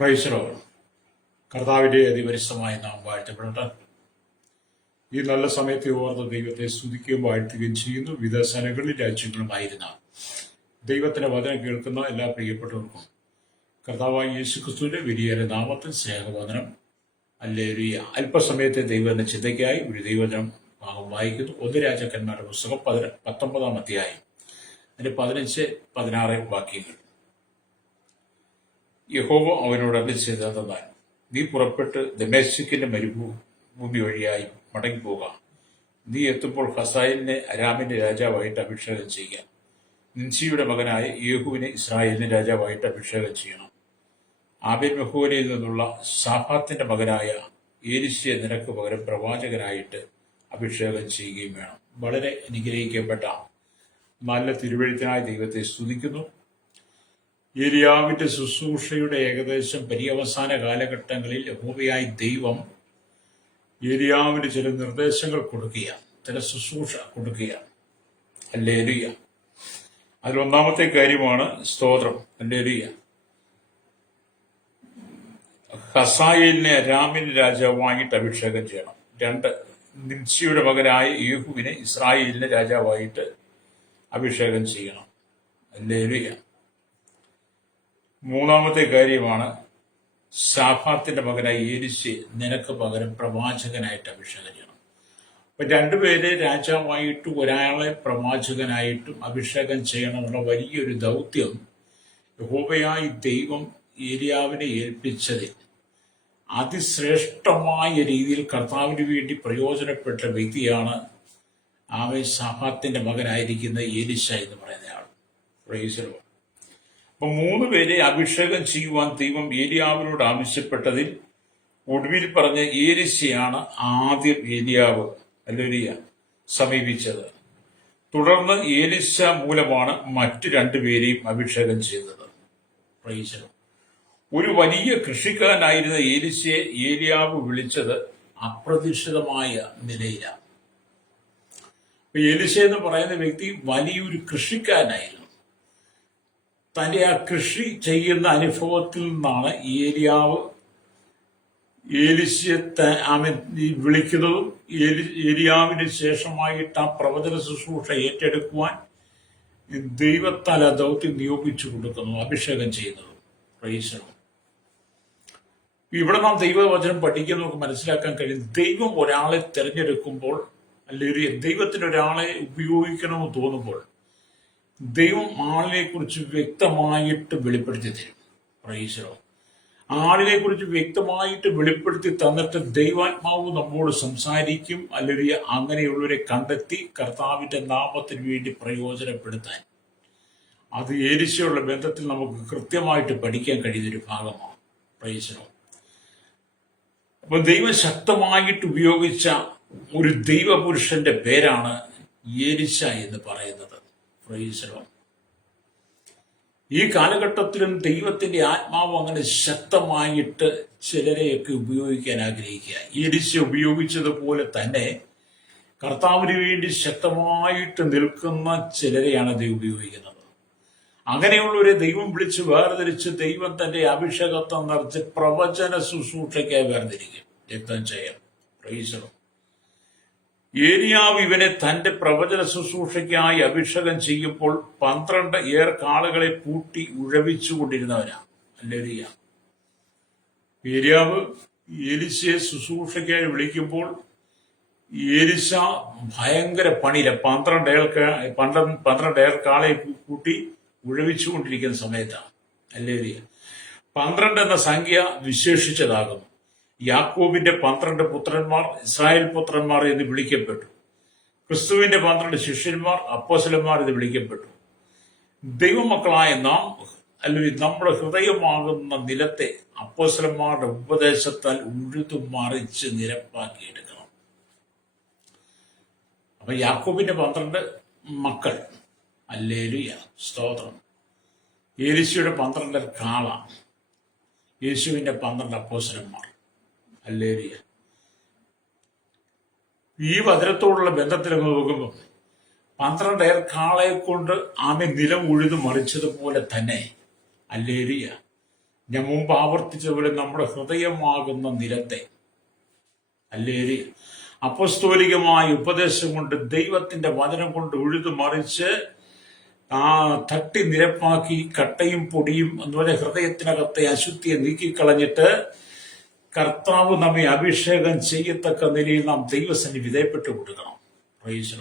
Price the Lord. കർത്താവിന്റെ അതിപരിശുദ്ധമായ നാമം വാഴ്ത്തപ്പെടട്ടെ. ഈ നല്ല സമയത്തെ ഓർത്ത് ദൈവത്തെ സ്തുതിക്കുകയും വാഴ്ത്തുകയും ചെയ്യുന്നു. വിവിധ സ്ഥലങ്ങളിൽ രാജ്യങ്ങളുമായിരുന്ന ദൈവത്തിന്റെ വചനം കേൾക്കുന്ന എല്ലാ പ്രിയപ്പെട്ടവർക്കും കർത്താവായ യേശുക്രിസ്തുവിന്റെ വലിയ നാമത്തിൽ സ്നേഹവചനം ഹല്ലേലൂയ. അല്പസമയത്തെ ദൈവത്തിന്റെ ചിന്തയ്ക്കായി ഒരു ദൈവവചനം ഭാഗം വായിക്കുന്നു. 1 രാജാക്കന്മാരുടെ പുസ്തകം 19-ാം അധ്യായം അതിന്റെ 15-16 വാക്യങ്ങൾ. യഹോവ അവനോട് അരുളിച്ചെയ്തതെന്നാൽ, നീ പുറപ്പെട്ട് ദമേശക്കിന്റെ മരുഭൂമി വഴിയായി മടങ്ങിപ്പോകാം. നീ എത്തുമ്പോൾ ഹസായേലിനെ അരാമിന്റെ രാജാവായിട്ട് അഭിഷേകം ചെയ്യുക. നിൻസിയുടെ മകനായ യേഹൂവിനെ ഇസ്രായേലിന് രാജാവായിട്ട് അഭിഷേകം ചെയ്യണം. ആബേൽ മെഹോലയിൽ നിന്നുള്ള സാഫാത്തിന്റെ മകനായ ഏലിശയെ നിനക്ക് പകരം പ്രവാചകനായിട്ട് അഭിഷേകം ചെയ്യുകയും വേണം. വളരെ അനുഗ്രഹിക്കപ്പെട്ട നല്ല തിരുവെഴുത്തിനായി ദൈവത്തെ സ്തുതിക്കുന്നു. ഏലിയാവിന്റെ ശുശ്രൂഷയുടെ ഏകദേശം പര്യവസാന കാലഘട്ടങ്ങളിൽ യഹോവയായ ദൈവം ഏലിയാവിന് ചില നിർദ്ദേശങ്ങൾ കൊടുക്കുകയാണ്, ചില ശുശ്രൂഷ കൊടുക്കുകയാണ്. ഹല്ലേലൂയ. അതിലൊന്നാമത്തെ കാര്യമാണ് സ്തോത്രം. ഹല്ലേലൂയ. ഹസായേലിനെ അരാമിന്റെ രാജാവായിട്ട് അഭിഷേകം ചെയ്യണം. 2, നിൻസിയുടെ മകനായ യേഹൂവിനെ ഇസ്രായേലിന് രാജാവായിട്ട് അഭിഷേകം ചെയ്യണം. ഹല്ലേലൂയ. മൂന്നാമത്തെ കാര്യമാണ് സാഫാത്തിന്റെ മകനായ ഏലിശയെ നിനക്ക് പകരം പ്രവാചകനായിട്ട് അഭിഷേകം ചെയ്യണം. അപ്പൊ 2 പേരെ രാജാവായിട്ടും ഒരാളെ പ്രവാചകനായിട്ടും അഭിഷേകം ചെയ്യണമെന്നുള്ള വലിയൊരു ദൗത്യം യഹോവയായ ദൈവം ഏലിയാവിനെ ഏൽപ്പിച്ചതിൽ അതിശ്രേഷ്ഠമായ രീതിയിൽ കർത്താവിന് വേണ്ടി പ്രയോജനപ്പെട്ട വ്യക്തിയാണ് സാഫാത്തിന്റെ മകനായിരിക്കുന്ന ഏലിശ എന്ന് പറയുന്ന ആൾ. Price the Lord. അപ്പൊ 3 പേരെ അഭിഷേകം ചെയ്യുവാൻ ദൈവം ഏലിയാവിനോട് ആവശ്യപ്പെട്ടതിൽ ഒടുവിൽ പറഞ്ഞ ഏലിശയാണ് ആദ്യം ഏലിയാവ് ഹല്ലേലൂയ സമീപിച്ചത്. തുടർന്ന് ഏലിശ മൂലമാണ് മറ്റു 2 പേരെയും അഭിഷേകം ചെയ്തത്. Price the Lord. ഒരു വലിയ കൃഷിക്കാരനായിരുന്ന ഏലിശയെ ഏലിയാവ് വിളിച്ചത് അപ്രതീക്ഷിതമായ നിലയിലാണ്. ഏലിശ എന്ന് പറയുന്ന വ്യക്തി വലിയൊരു കൃഷിക്കാരനായിരുന്നു. തന്റെ ആ കൃഷി ചെയ്യുന്ന അനുഭവത്തിൽ നിന്നാണ് ഏലിയാവ് ഏലിശയെ വിളിക്കുന്നതും ഏലിയാവിന് ശേഷമായിട്ട് ആ പ്രവചന ശുശ്രൂഷ ഏറ്റെടുക്കുവാൻ ദൈവത്താൽ ആ ദൗത്യം നിയോഗിച്ചു കൊടുക്കുന്നു, അഭിഷേകം ചെയ്യുന്നതും. Price the Lord. ഇവിടെ നാം ദൈവവചനം പഠിക്കുന്ന നമുക്ക് മനസ്സിലാക്കാൻ കഴിയും, ദൈവം ഒരാളെ തിരഞ്ഞെടുക്കുമ്പോൾ അല്ലെങ്കിൽ ദൈവത്തിന് ഒരാളെ ഉപയോഗിക്കണമെന്ന് തോന്നുമ്പോൾ ദൈവം ആളിനെ കുറിച്ച് വ്യക്തമായിട്ട് വെളിപ്പെടുത്തി തരും. Price the Lord. ആളിനെ കുറിച്ച് വ്യക്തമായിട്ട് വെളിപ്പെടുത്തി തന്നിട്ട് ദൈവാത്മാവ് നമ്മോട് സംസാരിക്കും. അല്ലെങ്കിൽ അങ്ങനെയുള്ളവരെ കണ്ടെത്തി കർത്താവിന്റെ നാമത്തിന് വേണ്ടി പ്രയോജനപ്പെടുത്താൻ അത് ഏലിശയുള്ള ബന്ധത്തിൽ നമുക്ക് കൃത്യമായിട്ട് പഠിക്കാൻ കഴിയുന്നൊരു ഭാഗമാണ്. Price the Lord. അപ്പൊ ദൈവം ശക്തമായിട്ട് ഉപയോഗിച്ച ഒരു ദൈവപുരുഷന്റെ പേരാണ് ഏലിശ എന്ന് പറയുന്നത്. Price the Lord. ഈ കാലഘട്ടത്തിലും ദൈവത്തിന്റെ ആത്മാവ് അങ്ങനെ ശക്തമായിട്ട് ചിലരെയൊക്കെ ഉപയോഗിക്കാൻ ആഗ്രഹിക്കുക. ഏലിശ ഉപയോഗിച്ചതുപോലെ തന്നെ കർത്താവിന് വേണ്ടി ശക്തമായിട്ട് നിൽക്കുന്ന ചിലരെയാണ് ദൈവം ഉപയോഗിക്കുന്നത്. അങ്ങനെയുള്ളവരെ ദൈവം വിളിച്ച് വേർതിരിച്ച് ദൈവം തന്റെ അഭിഷേകത്തെ നിറച്ച് പ്രവചന ശുശ്രൂഷയ്ക്കായി വേർതിരിക്കും. രക്തം ചെയ്യാം. Price the Lord. ഏലിയാവ് ഇവനെ തന്റെ പ്രവചന ശുശ്രൂഷയ്ക്കായി അഭിഷേകം ചെയ്യുമ്പോൾ 12 ഏർക്കാളുകളെ പൂട്ടി ഉഴവിച്ചുകൊണ്ടിരുന്നവനാണ്. ഹല്ലേലൂയ. ഏലിയാവ് ഏലിശയെ ശുശ്രൂഷയ്ക്കായി വിളിക്കുമ്പോൾ ഏലിശ ഭയങ്കര പണിയില്ല. 12 ഏർക്കാളെ കൂട്ടി ഉഴവിച്ചുകൊണ്ടിരിക്കുന്ന സമയത്താണ്. ഹല്ലേലൂയ. 12 എന്ന സംഖ്യ വിശേഷിച്ചതാകുന്നു. യാക്കോബിന്റെ 12 പുത്രന്മാർ ഇസ്രായേൽ പുത്രന്മാർ എന്ന് വിളിക്കപ്പെട്ടു. ക്രിസ്തുവിന്റെ 12 ശിഷ്യന്മാർ അപ്പോസ്തലന്മാർ എന്ന് വിളിക്കപ്പെട്ടു. ദൈവമക്കളായ നാം അല്ലെങ്കിൽ നമ്മുടെ ഹൃദയമാകുന്ന നിലത്തെ അപ്പോസ്തലന്മാരുടെ ഉപദേശത്താൽ ഉഴുതു മറിച്ച് നിരപ്പാക്കിയെടുക്കണം. അപ്പൊ യാക്കോബിന്റെ 12 മക്കൾ. ഹല്ലേലൂയ. സ്തോത്രം. ഏലിശയുടെ 12 കാള, യേശുവിന്റെ 12 അപ്പോസ്തലന്മാർ. ഹല്ലേലൂയ. ഈ വചനത്തോടുള്ള ബന്ധത്തിൽ നോക്കുമ്പോൾ 12 ഏർക്കാളെ കൊണ്ട് ആമെ നിലം ഉഴുതു മറിച്ചതുപോലെ തന്നെ ഹല്ലേലൂയ ഞാൻ മുമ്പ് ആവർത്തിച്ചതുപോലെ നമ്മുടെ ഹൃദയമാകുന്ന നിലത്തെ അല്ലേരി അപ്പസ്തോലികമായ ഉപദേശം കൊണ്ട് ദൈവത്തിന്റെ വചനം കൊണ്ട് ഉഴുതു മറിച്ച് തട്ടി നിരപ്പാക്കി കട്ടയും പൊടിയും അതുപോലെ ഹൃദയത്തിനകത്തെ അശുദ്ധിയെ നീക്കിക്കളഞ്ഞിട്ട് കർത്താവ് നമ്മെ അഭിഷേകം ചെയ്യത്തക്ക നിലയിൽ നാം ദൈവസന്നിധി വിധേയപ്പെട്ടു കൊടുക്കണം. പ്രൈസ്.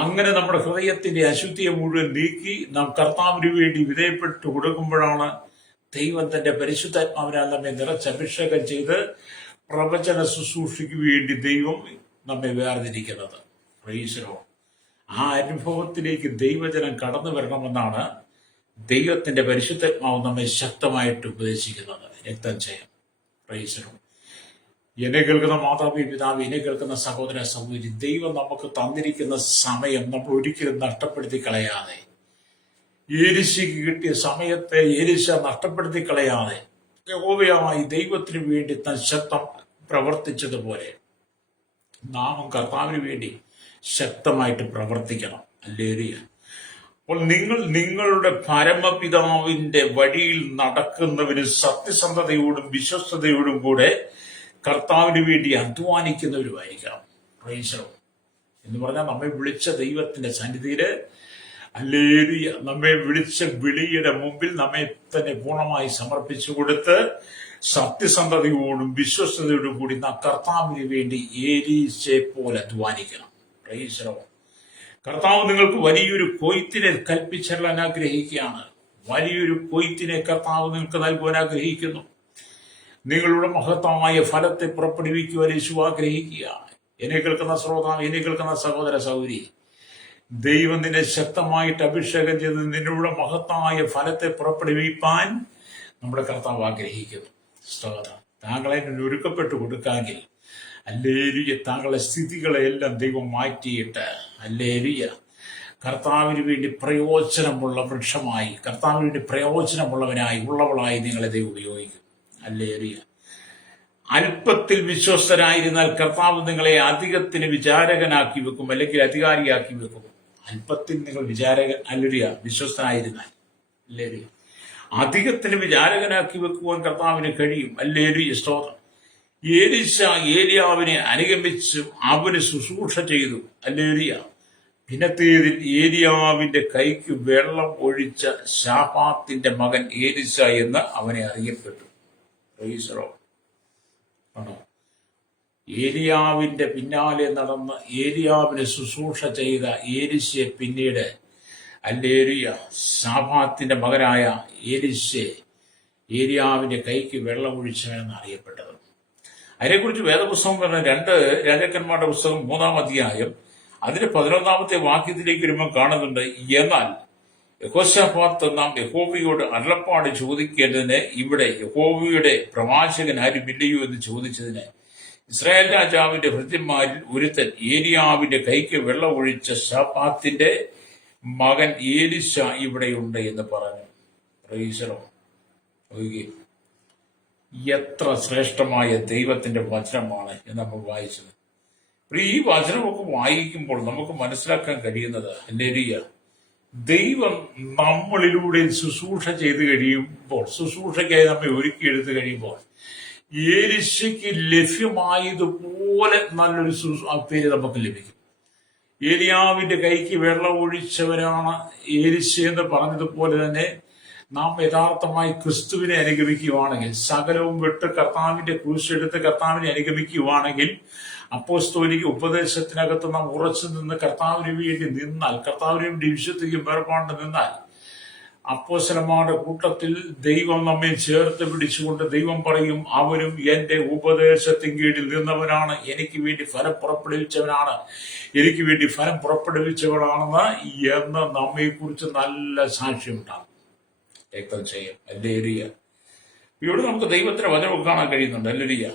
അങ്ങനെ നമ്മുടെ ഹൃദയത്തിന്റെ അശുദ്ധിയെ മുഴുവൻ നീക്കി നാം കർത്താവിന് വേണ്ടി വിധേയപ്പെട്ടു കൊടുക്കുമ്പോഴാണ് ദൈവം തന്റെ പരിശുദ്ധാത്മാവിനാൽ നമ്മെ നിറച്ച് അഭിഷേകം ചെയ്ത് പ്രവചന ശുശ്രൂഷയ്ക്ക് വേണ്ടി ദൈവം നമ്മെ വേർതിരിക്കുന്നത്. പ്രൈസ്. ആ അനുഭവത്തിലേക്ക് ദൈവജനം കടന്നു വരണമെന്നാണ് ദൈവത്തിന്റെ പരിശുദ്ധാത്മാവ് നമ്മെ ശക്തമായിട്ട് ഉപദേശിക്കുന്നത്. രക്തം ചെയ്യാം. പ്രൈസ്. എന്നെ കേൾക്കുന്ന മാതാപി പിതാവ്, എന്നെ കേൾക്കുന്ന സഹോദര സഹോദരി, ദൈവം നമുക്ക് തന്നിരിക്കുന്ന സമയം നമ്മൾ ഒരിക്കലും നഷ്ടപ്പെടുത്തി കളയാതെ, ഏലിശയ്ക്ക് കിട്ടിയ സമയത്തെ ഏലിശ നഷ്ടപ്പെടുത്തി കളയാതെ യഹോവയായി ദൈവത്തിനു വേണ്ടി താൻ ശക്തം പ്രവർത്തിച്ചതുപോലെ നാമും കർത്താവിന് വേണ്ടി ശക്തമായിട്ട് പ്രവർത്തിക്കണം. ഹല്ലേലൂയ. അപ്പോൾ നിങ്ങളുടെ പരമപിതാവിന്റെ വഴിയിൽ നടക്കുന്നവര് സത്യസന്ധതയോടും വിശ്വസ്തയോടും കൂടെ കർത്താവിന് വേണ്ടി അധ്വാനിക്കുന്നവരുമായിരിക്കണം. പ്രൈസ്. എന്ന് പറഞ്ഞാൽ നമ്മെ വിളിച്ച ദൈവത്തിന്റെ സന്നിധിയില് ഹല്ലേലൂയ നമ്മെ വിളിച്ച വിളിയുടെ മുമ്പിൽ നമ്മെ തന്നെ പൂർണ്ണമായി സമർപ്പിച്ചു കൊടുത്ത് സത്യസന്ധതയോടും വിശ്വസ്തയോടും കൂടി നാം കർത്താവിന് വേണ്ടി ഏലീശയെ പോലെ അധ്വാനിക്കണം. പ്രൈസ്. കർത്താവ് നിങ്ങൾക്ക് വലിയൊരു കൊയ്ത്തിനെ കൽപ്പിച്ചാൽ ആഗ്രഹിക്കുകയാണ്. വലിയൊരു കൊയ്ത്തിനെ കർത്താവ് നിങ്ങൾക്ക് നൽകുവാൻ ആഗ്രഹിക്കുന്നു. നിങ്ങളുടെ മഹത്തമായ ഫലത്തെ പുറപ്പെടുവിക്കുവാൻ യേശു ആഗ്രഹിക്കുകയാണ്. എന്നെ കേൾക്കുന്ന ശ്രോതാവ്, എന്നെ കേൾക്കുന്ന സഹോദര സഹോദരി, ദൈവം നിന്നെ ശക്തമായിട്ട് അഭിഷേകം ചെയ്ത് നിങ്ങളുടെ മഹത്തായ ഫലത്തെ പുറപ്പെടുവിപ്പാൻ നമ്മുടെ കർത്താവ് ആഗ്രഹിക്കുന്നു. സ്തോത്രം. താങ്കളെ ഒരുക്കപ്പെട്ടു കൊടുക്കാമെങ്കിൽ ഹല്ലേലൂയ താങ്കളുടെ സ്ഥിതികളെല്ലാം ദൈവം മാറ്റിയിട്ട് ഹല്ലേലൂയ കർത്താവിന് വേണ്ടി പ്രയോജനമുള്ള വൃക്ഷമായി, കർത്താവിന് വേണ്ടി പ്രയോജനമുള്ളവനായി ഉള്ളവളായി നിങ്ങളെ ദൈവം ഉപയോഗിക്കും. ഹല്ലേലൂയ. അല്പത്തിൽ വിശ്വസ്തനായിരുന്നാൽ കർത്താവ് നിങ്ങളെ അധികത്തിന് വിചാരകനാക്കി വെക്കും, അല്ലെങ്കിൽ അധികാരിയാക്കി വെക്കും. അല്പത്തിൽ നിങ്ങൾ ഹല്ലേലൂയ വിശ്വസ്തനായിരുന്നാൽ ഹല്ലേലൂയ അധികത്തിന് വിചാരകനാക്കി വെക്കുവാൻ കർത്താവിന് കഴിയും. ഹല്ലേലൂയ. സ്തോത്രം. ഏലീശ ഏലിയാവിനെ അനുഗമിച്ച് അവന് ശുശ്രൂഷ ചെയ്തു. ഹല്ലേലൂയ. പിന്നത്തേതിൽ ഏലിയാവിന്റെ കൈക്ക് വെള്ളം ഒഴിച്ച ശാഫാത്തിന്റെ മകൻ ഏലീശ എന്ന് അവനെ അറിയപ്പെട്ടു. പ്രൈസ്. ആണോ? ഏലിയാവിന്റെ പിന്നാലെ നടന്ന് ഏലിയാവിന് ശുശ്രൂഷ ചെയ്ത ഏലീശയെ പിന്നീട് ഹല്ലേലൂയ ശാഫാത്തിന്റെ മകനായ ഏലീശയെ ഏലിയാവിന്റെ കൈക്ക് വെള്ളം ഒഴിച്ചവനെന്ന് അറിയപ്പെട്ടത്. അതിനെക്കുറിച്ച് വേദപുസ്തകം പറഞ്ഞ 2 രാജാക്കന്മാരുടെ പുസ്തകം 3-ാം അധ്യായം അതിന്റെ 11-ാമത്തെ വാക്യത്തിലേക്ക് വരുമ്പോൾ കാണുന്നുണ്ട്, എന്നാൽ യഹോശാഫാത്ത് നാം യഹോവയോട് അരുളപ്പാട് ചോദിക്കേണ്ടതിന് ഇവിടെ യഹോവയുടെ പ്രവാചകൻ ആരുമില്ലയോ എന്ന് ചോദിച്ചതിന് ഇസ്രായേൽ രാജാവിന്റെ ഭൃത്യന്മാരിൽ ഒരുത്തൻ ഏലിയാവിന്റെ കൈക്ക് വെള്ളം ഒഴിച്ച ശാഫാത്തിന്റെ മകൻ ഏലീശ ഇവിടെയുണ്ട് എന്ന് പറഞ്ഞു. പ്രൈസ്. എത്ര ശ്രേഷ്ഠമായ ദൈവത്തിന്റെ വചനമാണ് എന്ന് നമ്മൾ വായിച്ചത്. ഈ വചനമൊക്കെ വായിക്കുമ്പോൾ നമുക്ക് മനസ്സിലാക്കാൻ കഴിയുന്നത് ഹല്ലേലൂയ ദൈവം നമ്മളിലൂടെ ശുശ്രൂഷ ചെയ്ത് കഴിയുമ്പോൾ, ശുശ്രൂഷയ്ക്കായി നമ്മെ ഒരുക്കിയെടുത്ത് കഴിയുമ്പോൾ ഏലീശയ്ക്ക് ലഭ്യമായതുപോലെ നല്ലൊരു പേര് നമുക്ക് ലഭിക്കും. ഏലിയാവിന്റെ കൈക്ക് വെള്ളം ഒഴിച്ചവരാണ് ഏലീശ എന്ന് പറഞ്ഞതുപോലെ തന്നെ നാം യഥാർത്ഥമായി ക്രിസ്തുവിനെ അനുഗമിക്കുകയാണെങ്കിൽ, സകലവും വിട്ട് കർത്താവിന്റെ ക്രൂശെടുത്ത് കർത്താവിനെ അനുഗമിക്കുകയാണെങ്കിൽ, അപ്പോസ്തോലിക ഉപദേശത്തിനകത്ത് നാം ഉറച്ചു നിന്ന് കർത്താവിന് വേണ്ടി നിന്നാൽ, കർത്താവിന് വേണ്ടി വിശുദ്ധിക്കും വേർപാണ്ട് നിന്നാൽ, അപ്പോസ്തലന്മാരുടെ കൂട്ടത്തിൽ ദൈവം നമ്മെ ചേർത്ത് പിടിച്ചുകൊണ്ട് ദൈവം പറയും, അവനും എന്റെ ഉപദേശത്തിൻ കീഴിൽ നിന്നവനാണ്, എനിക്ക് വേണ്ടി ഫലം പുറപ്പെടുവിച്ചവനാണ്, എനിക്ക് വേണ്ടി ഫലം പുറപ്പെടുവിച്ചവനാണെന്ന് എന്ന് നമ്മെക്കുറിച്ച് നല്ല സാക്ഷ്യമുണ്ടാകും. രക്തം ചെയ്യും. ഹല്ലേലൂയ. ഇവിടെ നമുക്ക് ദൈവത്തിന്റെ വചനം കാണാൻ കഴിയുന്നുണ്ട്. ഹല്ലേലൂയ.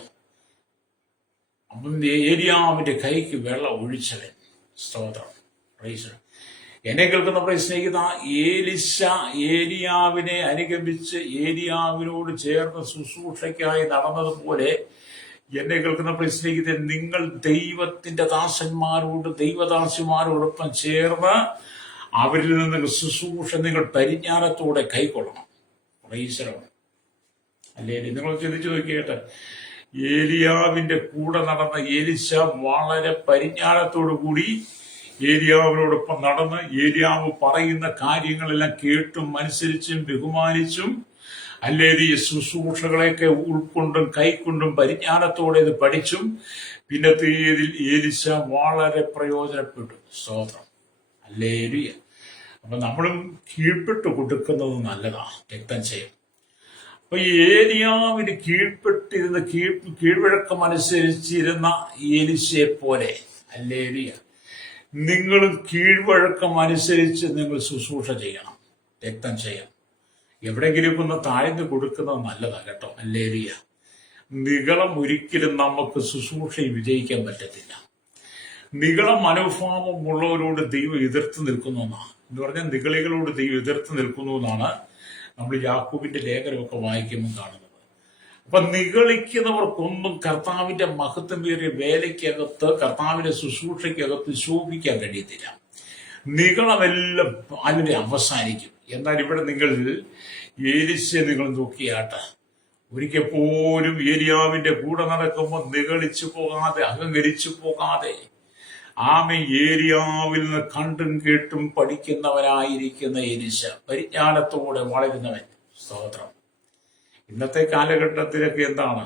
അപ്പം ഏലിയാവിന്റെ കൈക്ക് വെള്ളം ഒഴിച്ചവൻ. സ്തോത്രം. പ്രൈസ്. എന്നെ കേൾക്കുന്ന സ്നേഹിത, ഏലീശ ഏലിയാവിനെ അനുഗമിച്ച് ഏലിയാവിനോട് ചേർന്ന് ശുശ്രൂഷയ്ക്കായി നടന്നതുപോലെ എന്നെ കേൾക്കുന്ന സ്നേഹിത, നിങ്ങൾ ദൈവത്തിന്റെ ദാസന്മാരോട് ദൈവദാസിമാരോടൊപ്പം ചേർന്ന് അവരിൽ നിന്ന് ശുശ്രൂഷ നിങ്ങൾ പരിജ്ഞാനത്തോടെ കൈക്കൊള്ളണം. പ്രൈസ്. അല്ലേ? നിങ്ങൾ ചിന്തിച്ചു നോക്കിയേട്ടെ, ഏലിയാവിന്റെ കൂടെ നടന്ന എലിശ വളരെ പരിജ്ഞാനത്തോടു കൂടി ഏലിയാവിനോടൊപ്പം നടന്ന് ഏലിയാവ് പറയുന്ന കാര്യങ്ങളെല്ലാം കേട്ടും അനുസരിച്ചും ബഹുമാനിച്ചും അല്ലേലിയ ശുശ്രൂഷകളെയൊക്കെ ഉൾക്കൊണ്ടും കൈക്കൊണ്ടും പരിജ്ഞാനത്തോടെ ഇത് പഠിച്ചും പിന്നത്തേതിൽ ഏലിശ വളരെ പ്രയോജനപ്പെട്ടു. സ്തോത്രം. അല്ലേലിയ. അപ്പൊ നമ്മളും കീഴ്പ്പെട്ടു കൊടുക്കുന്നത് നല്ലതാ. രക്തം ചെയ്യും. അപ്പൊ ഈ ഏലിയാവിന് കീഴ്പ്പെട്ടിരുന്ന കീഴ്വഴക്കം അനുസരിച്ചിരുന്ന എലിശയെ പോലെ അല്ലേലിയ നിങ്ങളും കീഴ്വഴക്കം അനുസരിച്ച് നിങ്ങൾ ശുശ്രൂഷ ചെയ്യണം, രക്തം ചെയ്യണം. എവിടെയെങ്കിലും ഒന്ന് താഴ്ന്നു കൊടുക്കുന്നത് നല്ലതാ കേട്ടോ. അല്ലേലിയ. നികളം ഒരിക്കലും നമുക്ക് ശുശ്രൂഷയിൽ വിജയിക്കാൻ പറ്റത്തില്ല. നികളം മനോഭാവമുള്ളവരോട് ദൈവം എതിർത്ത് നിൽക്കുന്നു എന്നാണ്. എന്ന് പറഞ്ഞാൽ നികളികളോട് ദൈവം എതിർത്ത് നിൽക്കുന്നു എന്നാണ് നമ്മൾ യാക്കോബിന്റെ ലേഖനമൊക്കെ വായിക്കുമ്പോൾ കാണുന്നത്. അപ്പൊ നിഗളിക്കുന്നവർക്കൊന്നും കർത്താവിന്റെ മഹത്വമേറിയ വേലയ്ക്കകത്ത്, കർത്താവിന്റെ ശുശ്രൂഷയ്ക്കകത്ത് ശോഭിക്കാൻ കഴിയത്തില്ല. നികളമെല്ലാം അതിനെ അവസാനിക്കും. എന്നാൽ ഇവിടെ നിങ്ങൾ ഏലിശയെ നിങ്ങൾ നോക്കിയാട്ടെ, ഒരിക്കൽ പോലും ഏലിയാവിന്റെ കൂടെ നടക്കുമ്പോൾ നിഗളിച്ചു പോകാതെ, അഹങ്കരിച്ചു പോകാതെ, ഏലിയാവിൽ നിന്ന് കണ്ടും കേട്ടും പഠിക്കുന്നവനായിരിക്കുന്ന എലിശ, പരിജ്ഞാനത്തോടെ വളരുന്നവൻ. സ്തോത്രം. ഇന്നത്തെ കാലഘട്ടത്തിലൊക്കെ എന്താണ്,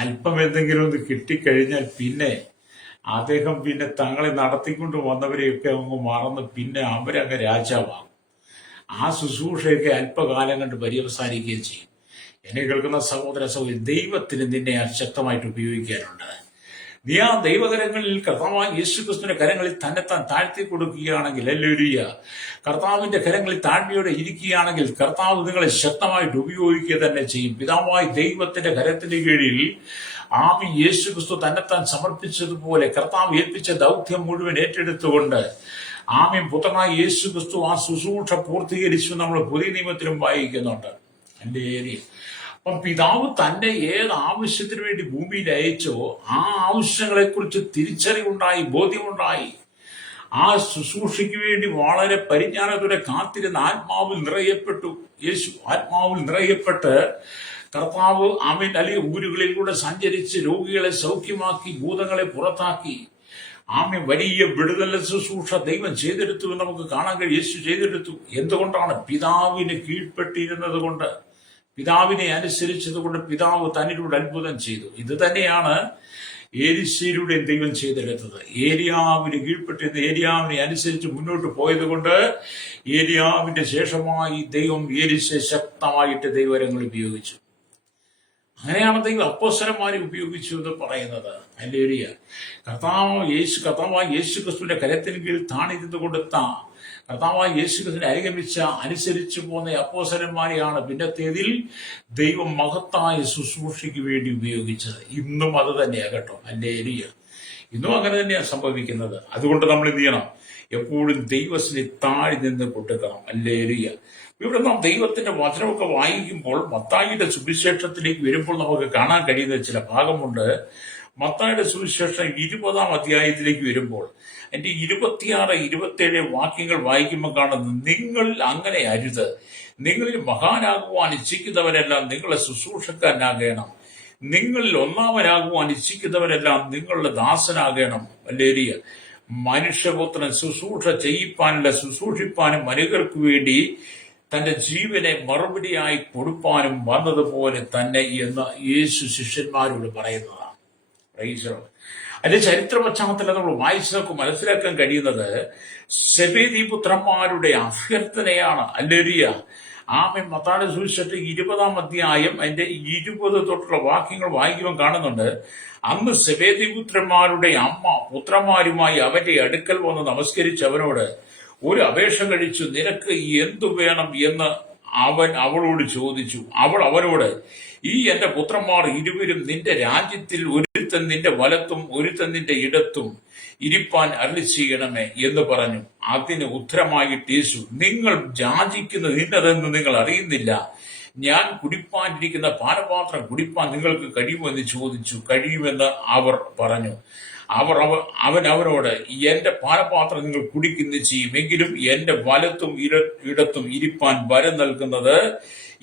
അല്പം എന്തെങ്കിലും ഒന്ന് കിട്ടിക്കഴിഞ്ഞാൽ പിന്നെ അദ്ദേഹം പിന്നെ തങ്ങളെ നടത്തിക്കൊണ്ട് വന്നവരെയൊക്കെ അങ്ങ് മറന്ന് പിന്നെ അവരങ്ങ് രാജാവാകും. ആ ശുശ്രൂഷയൊക്കെ അല്പകാലം കണ്ട് പര്യവസാനിക്കുകയും ചെയ്യും. എന്നെ കേൾക്കുന്ന സഹോദര സഹോദരി, ദൈവത്തിന് നിന്നെ ശക്തമായിട്ട് ഉപയോഗിക്കാനുണ്ട്. നീ ആ ദൈവകരങ്ങളിൽ, കർത്താവായ യേശുക്രിസ്തുവിന്റെ കരങ്ങളിൽ തന്നെത്താൻ താഴ്ത്തി കൊടുക്കുകയാണെങ്കിൽ, ഹല്ലേലൂയ, കർത്താവിന്റെ കരങ്ങളിൽ താഴ്മയോടെ ഇരിക്കുകയാണെങ്കിൽ കർത്താവ് നിങ്ങളെ ശക്തമായിട്ട് ഉപയോഗിക്കുക തന്നെ ചെയ്യും. പിതാവായ ദൈവത്തിന്റെ കരത്തിന്റെ കീഴിൽ യേശുക്രിസ്തു തന്നെത്താൻ സമർപ്പിച്ചതുപോലെ കർത്താവ് ഏൽപ്പിച്ച ദൗത്യം മുഴുവൻ ഏറ്റെടുത്തുകൊണ്ട് പുത്രനായ യേശുക്രിസ്തു ആ ശുശ്രൂഷ പൂർത്തീകരിച്ചു. നമ്മൾ പുതിയ നിയമത്തിലും വായിക്കുന്നുണ്ട്. ഹല്ലേലൂയ. അപ്പം പിതാവ് തന്നെ ഏത് ആവശ്യത്തിന് വേണ്ടി ഭൂമിയിൽ അയച്ചോ ആ ആവശ്യങ്ങളെക്കുറിച്ച് തിരിച്ചറിവുണ്ടായി, ബോധ്യമുണ്ടായി. ആ ശുശ്രൂഷയ്ക്ക് വേണ്ടി വളരെ പരിജ്ഞാനത്തോടെ കാത്തിരുന്ന ആത്മാവിൽ നിറയപ്പെട്ടു. യേശു ആത്മാവിൽ നിറയപ്പെട്ട് കർത്താവ് അല്ലെങ്കിൽ ഊരുകളിലൂടെ സഞ്ചരിച്ച് രോഗികളെ സൗഖ്യമാക്കി, ഭൂതങ്ങളെ പുറത്താക്കി. വലിയ വിടുതൽ ശുശ്രൂഷ ദൈവം ചെയ്തെടുത്തു എന്ന് നമുക്ക് കാണാൻ കഴിയും. യേശു ചെയ്തെടുത്തു. എന്തുകൊണ്ടാണ്? പിതാവിന് കീഴ്പ്പെട്ടിരുന്നത് കൊണ്ട്, പിതാവിനെ അനുസരിച്ചതുകൊണ്ട് പിതാവ് തന്നിലൂടെ അത്ഭുതം ചെയ്തു. ഇത് തന്നെയാണ് ഏലിശയിലൂടെ ദൈവം ചെയ്തെടുത്തത്. ഏലിയാവിന് കീഴ്പ്പെട്ടിരുന്ന, ഏലിയാവിനെ അനുസരിച്ച് മുന്നോട്ട് പോയത് കൊണ്ട് ഏലിയാവിന്റെ ശേഷമായി ദൈവം ഏലിശയെ ശക്തമായിട്ട് ദൈവകരങ്ങൾ ഉപയോഗിച്ചു. അങ്ങനെയാണ് ദൈവം അപ്പോസ്തലന്മാരെ ഉപയോഗിച്ചു എന്ന് പറയുന്നത്. ഹല്ലേലൂയ. കർത്താവായ യേശുക്രിസ്തുവിന്റെ കരത്തിന് കീഴിൽ താണിരുന്നുകൊണ്ട് കർത്താവായ യേശുക്രിസ്തുവിനെ അനുഗമിച്ച, അനുസരിച്ചു പോകുന്ന അപ്പോസ്തലന്മാരെയാണ് പിന്നത്തേതിൽ ദൈവം മഹത്തായ ശുശ്രൂഷയ്ക്ക് വേണ്ടി ഉപയോഗിച്ചത്. ഇന്നും അത് തന്നെയാണ് കേട്ടോ. ഹല്ലേലൂയ. ഇന്നും അങ്ങനെ തന്നെയാണ് സംഭവിക്കുന്നത്. അതുകൊണ്ട് നമ്മൾ എന്ത് ചെയ്യണം? എപ്പോഴും ദൈവത്തിന് താഴെ നിന്ന് കൊടുക്കണം. ഹല്ലേലൂയ. ഇവിടെ നാം ദൈവത്തിന്റെ വചനമൊക്കെ വായിക്കുമ്പോൾ മത്തായിയുടെ സുവിശേഷത്തിലേക്ക് വരുമ്പോൾ നമുക്ക് കാണാൻ കഴിയുന്ന ചില ഭാഗമുണ്ട്. മത്തായിയുടെ സുവിശേഷം 20-ാം അധ്യായത്തിലേക്ക് വരുമ്പോൾ അതിന്റെ 26, 27 വാക്യങ്ങൾ വായിക്കുമ്പോൾ കാണുന്നത്, നിങ്ങൾ അങ്ങനെ അരുത്, നിങ്ങളിൽ മഹാനാകുവാൻ ഇച്ഛിക്കുന്നവരെല്ലാം നിങ്ങളെ ശുശ്രൂഷക്കാരനാകണം, നിങ്ങളിൽ ഒന്നാമനാകുവാൻ ഇച്ഛിക്കുന്നവരെല്ലാം നിങ്ങളുടെ ദാസനാകണം. ഹല്ലേലൂയ. മനുഷ്യപുത്രൻ ശുശ്രൂഷ ചെയ്യിപ്പാനല്ല, ശുശ്രൂഷിപ്പാനും മനുഷ്യർക്ക് വേണ്ടി തന്റെ ജീവനെ മറുപടിയായി കൊടുപ്പാനും വന്നതുപോലെ തന്നെ എന്ന് യേശു ശിഷ്യന്മാരോട് പറയുന്നതാണ്. അതിന്റെ ചരിത്ര പശ്ചാത്തലം നമ്മൾ വായിച്ചതൊക്കെ മനസ്സിലാക്കാൻ കഴിയുന്നത് സെബേദി പുത്രന്മാരുടെ അഭ്യർത്ഥനയാണ്. ഹല്ലേലൂയ. മത്തായിയുടെ സുവിശേഷം 20-ാം അധ്യായം അതിന്റെ 20 തൊട്ടുള്ള വാക്യങ്ങൾ വായിക്കുവാൻ കാണുന്നുണ്ട്. അന്ന് സെബേദി പുത്രന്മാരുടെ അമ്മ പുത്രന്മാരുമായി അവന്റെ അടുക്കൽ വന്ന് നമസ്കരിച്ച് അവനോട് ഒരു അപേക്ഷ കഴിച്ചു. നിനക്ക് എന്തു വേണം എന്ന് അവളോട് ചോദിച്ചു. അവൾ അവനോട്, ഈ എന്റെ പുത്രന്മാർ ഇരുവരും നിന്റെ രാജ്യത്തിൽ ഒരുത്തൻ നിന്റെ വലത്തും ഒരുത്തൻ നിന്റെ ഇടത്തും ഇരിപ്പാൻ അരുളി ചെയ്യണമേ എന്ന് പറഞ്ഞു. അതിന് ഉത്തരമായിട്ട് യേശു, നിങ്ങൾ യാചിക്കുന്നത് ഇന്നതെന്ന് നിങ്ങൾ അറിയുന്നില്ല. ഞാൻ കുടിപ്പാനിരിക്കുന്ന പാനപാത്രം കുടിപ്പാൻ നിങ്ങൾക്ക് കഴിയുമെന്ന് ചോദിച്ചു. കഴിയുമെന്ന് അവർ പറഞ്ഞു. അവൻ അവരോട്, എന്റെ പാനപാത്രം നിങ്ങൾ കുടിക്കുന്ന ചെയ്യും, എങ്കിലും എന്റെ വലത്തും ഇടത്തും ഇരിപ്പാൻ വരം നൽകുന്നത്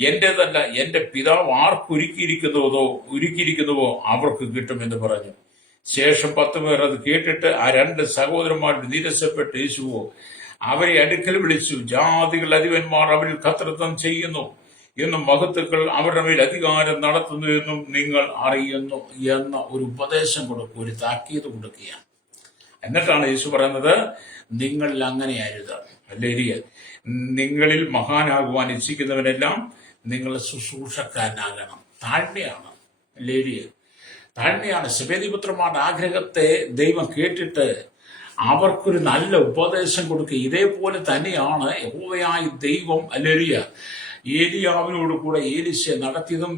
എന്റേതല്ല, എന്റെ പിതാവ് ഒരുക്കിയിരിക്കുന്നുവോ അവർക്ക് കിട്ടുമെന്ന് പറഞ്ഞു. ശേഷം 10 പേർ അത് കേട്ടിട്ട് ആ 2 സഹോദരന്മാരുടെ നിരസപ്പെട്ട് യേശുവോ അവരെ അടുക്കൽ വിളിച്ചു, ജാതികൾ അധിപന്മാർ അവരിൽ കർത്തൃത്വം ചെയ്യുന്നു എന്നും മഹത്തുക്കൾ അവരുടെ മേൽ അധികാരം നടത്തുന്നു എന്നും നിങ്ങൾ അറിയുന്നു എന്ന ഒരു ഉപദേശം കൊടുക്കുക, ഒരു താക്കീത് കൊടുക്കുകയാണ്. എന്നിട്ടാണ് യേശു പറയുന്നത്, നിങ്ങളിൽ അങ്ങനെ അരുത്. അല്ലേരിയ, നിങ്ങളിൽ മഹാനാകുവാൻ ഇച്ഛിക്കുന്നവനെല്ലാം നിങ്ങളുടെ ശുശ്രൂഷക്കാരനാകണം. താഴ്മയാണ്. അല്ലേരിയ, താഴ്മയാണ്. സെബെദീപുത്രന്മാരുടെ ആഗ്രഹത്തെ ദൈവം കേട്ടിട്ട് അവർക്കൊരു നല്ല ഉപദേശം കൊടുക്കുക. ഇതേപോലെ തന്നെയാണ് യഹോവയായ ദൈവം അല്ലേലിയ ഏലിയാവിനോട് കൂടെ ഏലിശ നടത്തിയതും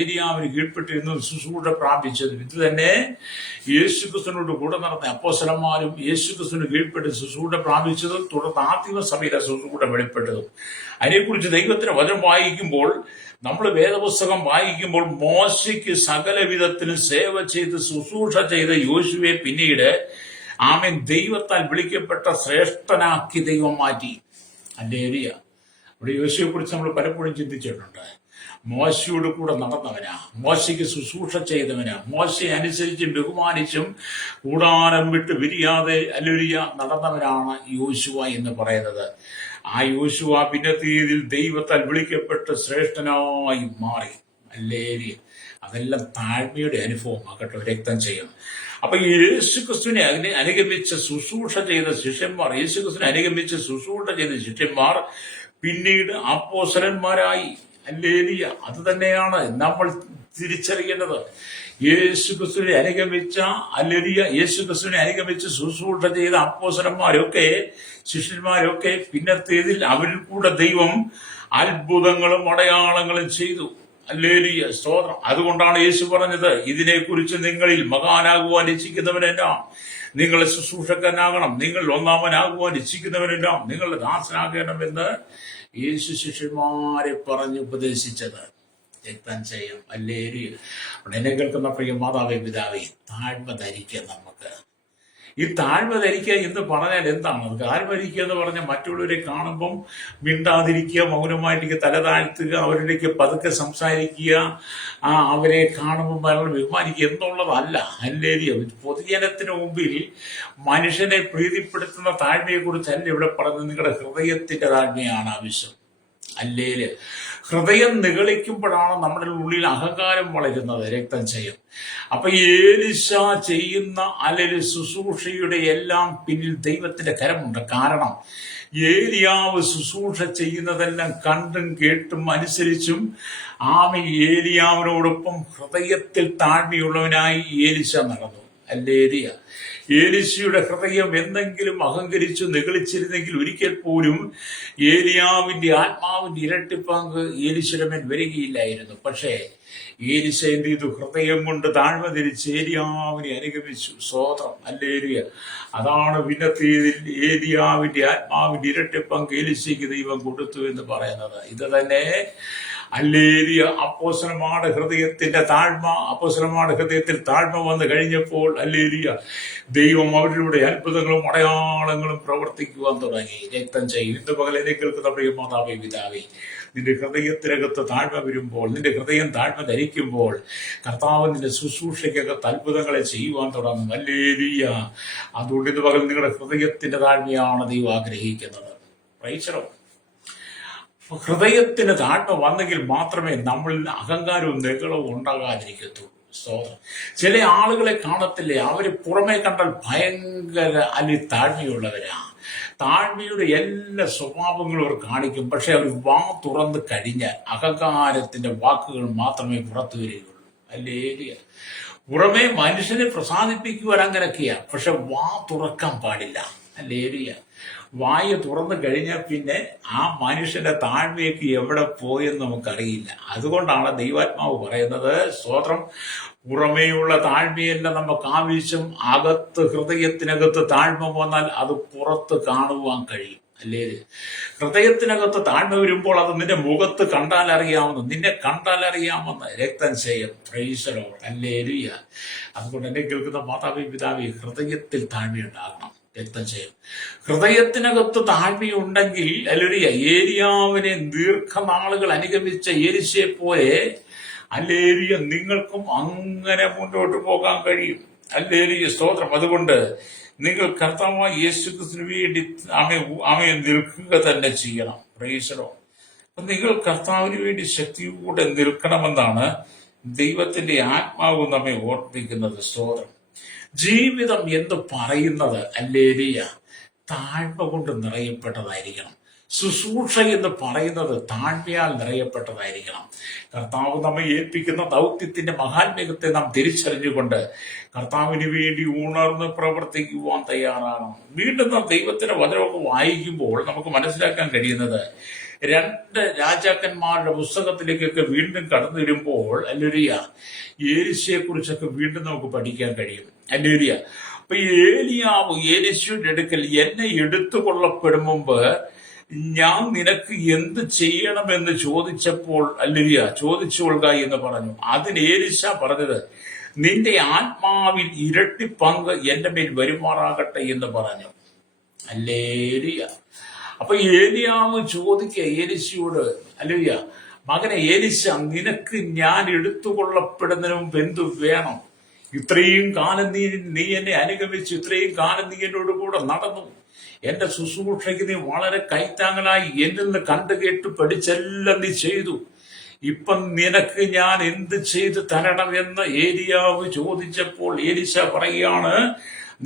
ഏലിയാവിന് കീഴ്പ്പെട്ടിരുന്നതും ശുശ്രൂഷ പ്രാപിച്ചതും. ഇത് തന്നെ യേശുക്രിസ്തുവിനോട് കൂടെ നടന്ന അപ്പോസ്തലന്മാരും യേശുക്രിസ്തുവിന് കീഴ്പ്പെട്ട് ശുശ്രൂഷ പ്രാപിച്ചതും തുടർന്ന് ആദിമ സഭയിലെ ശുശ്രൂഷ വെളിപ്പെട്ടതും. അതിനെക്കുറിച്ച് ദൈവത്തിന്റെ വചനം വായിക്കുമ്പോൾ, നമ്മൾ വേദപുസ്തകം വായിക്കുമ്പോൾ, മോശയ്ക്ക് സകല വിധത്തിലും സേവ ചെയ്ത് ശുശ്രൂഷ ചെയ്ത യോശുവെ പിന്നീട് ദൈവത്താൽ വിളിക്കപ്പെട്ട ശ്രേഷ്ഠനാക്കി ദൈവം മാറ്റി. ഹല്ലേലൂയ. ഇവിടെ യോശുവെ കുറിച്ച് നമ്മൾ പലപ്പോഴും ചിന്തിച്ചിട്ടുണ്ട്. മോശയോട് കൂടെ നടന്നവനാ, മോശയ്ക്ക് ശുശ്രൂഷ ചെയ്തവനാ, മോശയെ അനുസരിച്ചും ബഹുമാനിച്ചും കൂടാരം വിട്ട് വിരിയാതെ ഹല്ലേലൂയ നടന്നവനാണ് യോശുവ എന്ന് പറയുന്നത്. ആ യോശുവ പിന്നത്തേതിൽ ദൈവത്താൽ വിളിക്കപ്പെട്ട് ശ്രേഷ്ഠനായി മാറി. ഹല്ലേലൂയ. അതെല്ലാം താഴ്മയുടെ അനുഭവമാകട്ടെ. രക്തം ചെയ്യണം. അപ്പൊ യേശുക്രിസ്തുവിനെ അനുഗമിച്ച ശുശ്രൂഷ ചെയ്ത ശിഷ്യന്മാർ, യേശുക്രിസ്തുവിനെ അനുഗമിച്ച് ശുശ്രൂഷ ചെയ്ത ശിഷ്യന്മാർ പിന്നീട് അപ്പോസ്തലന്മാരായി. ഹല്ലേലൂയ. അത് തന്നെയാണ് നമ്മൾ തിരിച്ചറിയേണ്ടത്. യേശുക്രിസ്തുവിനെ അനുഗമിച്ച യേശുക്രിസ്തുവിനെ അനുഗമിച്ച് ശുശ്രൂഷ ചെയ്ത അപ്പോസ്തലന്മാരൊക്കെ ശിഷ്യന്മാരൊക്കെ പിന്നത്തേതിൽ അവരിൽ കൂടെ ദൈവം അത്ഭുതങ്ങളും അടയാളങ്ങളും ചെയ്തു. ഹല്ലേലൂയ, സ്തോത്രം. അതുകൊണ്ടാണ് യേശു പറഞ്ഞത്, ഇതിനെക്കുറിച്ച് നിങ്ങളിൽ മകാനാകുവാൻ ഇച്ഛിക്കുന്നവനെല്ലാം നിങ്ങളുടെ ശുശ്രൂഷകനാകണം, നിങ്ങൾ ഒന്നാമനാകുവാൻ ഇച്ഛിക്കുന്നവനെല്ലാം നിങ്ങളുടെ ദാസനാകണമെന്ന് യേശു ശിഷ്യന്മാരെ പറഞ്ഞ് ഉപദേശിച്ചത്. രക്തം ചെയ്യും. ഹല്ലേലൂയ. എന്നെ കേൾക്കുന്ന പ്രിയ മാതാവേ, പിതാവേ, താഴ്മ ധരിക്കുക. നമുക്ക് ഈ താഴ്മ ധരിക്കുക എന്ന് പറഞ്ഞാൽ എന്താണ്? താഴ്മ ധരിക്കുക എന്ന് പറഞ്ഞാൽ മറ്റുള്ളവരെ കാണുമ്പം മിണ്ടാതിരിക്കുക, മൗനമായിട്ടിരിക്കുക, തല താഴ്ത്തുക, അവരിലേക്ക് പതുക്കെ സംസാരിക്കുക, അവരെ കാണുമ്പോൾ ബഹുമാനിക്കുക എന്നുള്ളതല്ല. ഹല്ലേലൂയ. പൊതുജനത്തിന് മുമ്പിൽ മനുഷ്യനെ പ്രീതിപ്പെടുത്തുന്ന താഴ്മയെ കുറിച്ചല്ല ഇവിടെ പറഞ്ഞത്. നിങ്ങളുടെ ഹൃദയത്തിന്റെ താഴ്മയാണ് ആവശ്യം. ഹല്ലേലൂയ. ഹൃദയം നിഗളിക്കുമ്പോഴാണ് നമ്മുടെ ഉള്ളിൽ അഹങ്കാരം വളരുന്നത്. രക്തം ചെയ്യും. അപ്പൊ ഏലിശ ചെയ്യുന്ന ശുശ്രൂഷയുടെ എല്ലാം പിന്നിൽ ദൈവത്തിന്റെ കരമുണ്ട്. കാരണം ഏലിയാവ് ശുശ്രൂഷ ചെയ്യുന്നതെല്ലാം കണ്ടും കേട്ടും അനുസരിച്ചും ഏലിയാവിനോടൊപ്പം ഹൃദയത്തിൽ താഴ്മയുള്ളവനായി ഏലിശ നടന്നു. ഹല്ലേലൂയ. ഏലിശയുടെ ഹൃദയം എന്തെങ്കിലും അഹങ്കരിച്ചു നിഗളിച്ചിരുന്നെങ്കിൽ ഒരിക്കൽ പോലും ഏലിയാവിന്റെ ആത്മാവിന്റെ ഇരട്ടിപ്പങ്ക് ഏലിശയുടെ മേൽ വരികയില്ലായിരുന്നു. പക്ഷേ ഏലിശ എന്ത് ചെയ്തു? ഹൃദയം കൊണ്ട് താഴ്മ ധരിച്ച് ഏലിയാവിനെ അനുഗമിച്ചു. സ്തോത്രം. ഹല്ലേലൂയ. അതാണ് പിന്നത്തേതിൽ ഏലിയാവിന്റെ ആത്മാവിന്റെ ഇരട്ടിപ്പങ്ക് ഏലിശയ്ക്ക് ദൈവം കൊടുത്തു എന്ന് പറയുന്നത്. ഇത് തന്നെ ഹല്ലേലൂയ. അപ്പോസ്തലന്മാരുടെ ഹൃദയത്തിൽ താഴ്മ വന്നു കഴിഞ്ഞപ്പോൾ ഹല്ലേലൂയ ദൈവം അവരിലൂടെ അത്ഭുതങ്ങളും അടയാളങ്ങളും പ്രവർത്തിക്കുവാൻ തുടങ്ങി. രക്തം ചെയ്യും. ഇന്ന് പകൽ എന്നെ കേൾക്കുന്ന പ്രിയ മാതാവേ, പിതാവേ, നിന്റെ ഹൃദയത്തിനകത്ത് താഴ്മ വരുമ്പോൾ, നിന്റെ ഹൃദയം താഴ്മ ധരിക്കുമ്പോൾ കർത്താവ് നിന്റെ ശുശ്രൂഷയ്ക്കകത്ത് അത്ഭുതങ്ങളെ ചെയ്യുവാൻ തുടങ്ങും. ഹല്ലേലൂയ. അതുകൊണ്ട് ഇന്ന് പകൽ നിങ്ങളുടെ ഹൃദയത്തിന്റെ താഴ്മയാണ് ദൈവം ആഗ്രഹിക്കുന്നത്. Price the Lord. ഹൃദയത്തിന് താഴ്മ വന്നെങ്കിൽ മാത്രമേ നമ്മളിൽ അഹങ്കാരവും നെകളവും ഉണ്ടാകാതിരിക്കത്തുള്ളൂ. ചില ആളുകളെ കാണത്തില്ലേ, അവര് പുറമേ കണ്ടാൽ ഭയങ്കര താഴ്മയുള്ളവരാ. താഴ്മയുടെ എല്ലാ സ്വഭാവങ്ങളും അവർ കാണിക്കും. പക്ഷെ അവർ വാ തുറന്ന് കഴിഞ്ഞാൽ അഹങ്കാരത്തിന്റെ വാക്കുകൾ മാത്രമേ പുറത്തു വരികയുള്ളൂ. ഹല്ലേലൂയ. പുറമേ മനുഷ്യനെ പ്രസാദിപ്പിക്കുവാൻ അങ്ങനെയൊക്കെയാ, പക്ഷെ വാ തുറക്കാൻ പാടില്ല. ഹല്ലേലൂയ. വായ തുറന്നു കഴിഞ്ഞാൽ പിന്നെ ആ മനുഷ്യന്റെ താഴ്മയ്ക്ക് എവിടെ പോയെന്ന് നമുക്കറിയില്ല. അതുകൊണ്ടാണ് ദൈവാത്മാവ് പറയുന്നത്, സ്തോത്രം, പുറമേയുള്ള താഴ്മയല്ല നമുക്ക് ആവശ്യം, ഹൃദയത്തിനകത്ത് താഴ്മ വന്നാൽ അത് പുറത്ത് കാണുവാൻ കഴിയും. അല്ലേ? ഹൃദയത്തിനകത്ത് താഴ്മ വരുമ്പോൾ അത് നിന്റെ മുഖത്ത് കണ്ടാൽ അറിയാമെന്ന്, നിന്നെ കണ്ടാൽ അറിയാമെന്ന് രക്തം ചെയ്യും. Price the Lord. ഹല്ലേലൂയ. അതുകൊണ്ട് എന്നെ കേൾക്കുന്ന മാതാവേ പിതാവേ, ഹൃദയത്തിൽ താഴ്മയുണ്ടാകണം. രക്തം ചെയ്യും. ഹൃദയത്തിനകത്ത് താഴ്മയുണ്ടെങ്കിൽ ഹല്ലേലൂയ, ഏലിയാവിനെ ദീർഘനാളുകൾ അനുഗമിച്ച എലീശയെ പോലെ ഹല്ലേലൂയ നിങ്ങൾക്കും അങ്ങനെ മുന്നോട്ട് പോകാൻ കഴിയും. ഹല്ലേലൂയ, സ്തോത്രം. അതുകൊണ്ട് നിങ്ങൾ കർത്താവായ യേശുക്രിസ്തുവിന് വേണ്ടി അവയെ നിൽക്കുക തന്നെ ചെയ്യണം. Price the Lord. അപ്പൊ നിങ്ങൾ കർത്താവിന് വേണ്ടി ശക്തിയോടെ നിൽക്കണമെന്നാണ് ദൈവത്തിന്റെ ആത്മാവ് നമ്മെ ഓർപ്പിക്കുന്നത്. സ്തോത്രം. ജീവിതം എന്ന് പറയുന്നത് ഹല്ലേലൂയ താഴ്മ കൊണ്ട് നിറയപ്പെട്ടതായിരിക്കണം. ശുശ്രൂഷ എന്ന് പറയുന്നത് താഴ്മയാൽ നിറയപ്പെട്ടതായിരിക്കണം. കർത്താവ് നമ്മെ ഏൽപ്പിക്കുന്ന ദൗത്യത്തിന്റെ മഹാത്മ്യത്തെ നാം തിരിച്ചറിഞ്ഞുകൊണ്ട് കർത്താവിന് വേണ്ടി ഉണർന്ന് പ്രവർത്തിക്കുവാൻ തയ്യാറാകണം. വീണ്ടും നാം ദൈവത്തിന്റെ വചനമൊക്കെ വായിക്കുമ്പോൾ നമുക്ക് മനസ്സിലാക്കാൻ കഴിയുന്നത്, 2 രാജാക്കന്മാരുടെ പുസ്തകത്തിലേക്കൊക്കെ വീണ്ടും കടന്നു വരുമ്പോൾ ഹല്ലേലൂയ എലീശയെ കുറിച്ചൊക്കെ വീണ്ടും നമുക്ക് പഠിക്കാൻ കഴിയും. ഹല്ലേലൂയ. അപ്പൊ ഈ ഏലിയാവ് എലീശയുടെ അടുക്കൽ എന്നെ എടുത്തുകൊള്ളപ്പെടും മുമ്പ് ഞാൻ നിനക്ക് എന്ത് ചെയ്യണമെന്ന് ചോദിച്ചപ്പോൾ ഹല്ലേലൂയ ചോദിച്ചുകൊള്ളുക എന്ന് പറഞ്ഞു. അതിന് എലീശ പറഞ്ഞത്, നിന്റെ ആത്മാവിൽ ഇരട്ടി പങ്ക് എന്റെ മേൽ വരുമാറാകട്ടെ എന്ന് പറഞ്ഞു. ഹല്ലേലൂയ. അപ്പൊ ഏലിയാവ് ചോദിക്കുക എലീശയോട്, ഹല്ലേലൂയ, മകനെ എലീശ, നിനക്ക് ഞാൻ എടുത്തുകൊള്ളപ്പെടുന്നതിന് മുമ്പ് എന്തു വേണം? ഇത്രയും കാലം നീ എന്നെ അനുഗമിച്ചു, ഇത്രയും കാലം നീ എന്നോട് കൂടെ നടന്നു, എന്റെ ശുശ്രൂഷയ്ക്ക് നീ വളരെ കൈത്താങ്ങലായി എന്നിൽ നിന്ന് കണ്ടു കേട്ട് പഠിച്ചെല്ലാം നീ ചെയ്തു. ഇപ്പം നിനക്ക് ഞാൻ എന്ത് ചെയ്ത് തരണമെന്ന് ഏലിയാവ് ചോദിച്ചപ്പോൾ എലീശ പറയുകയാണ്,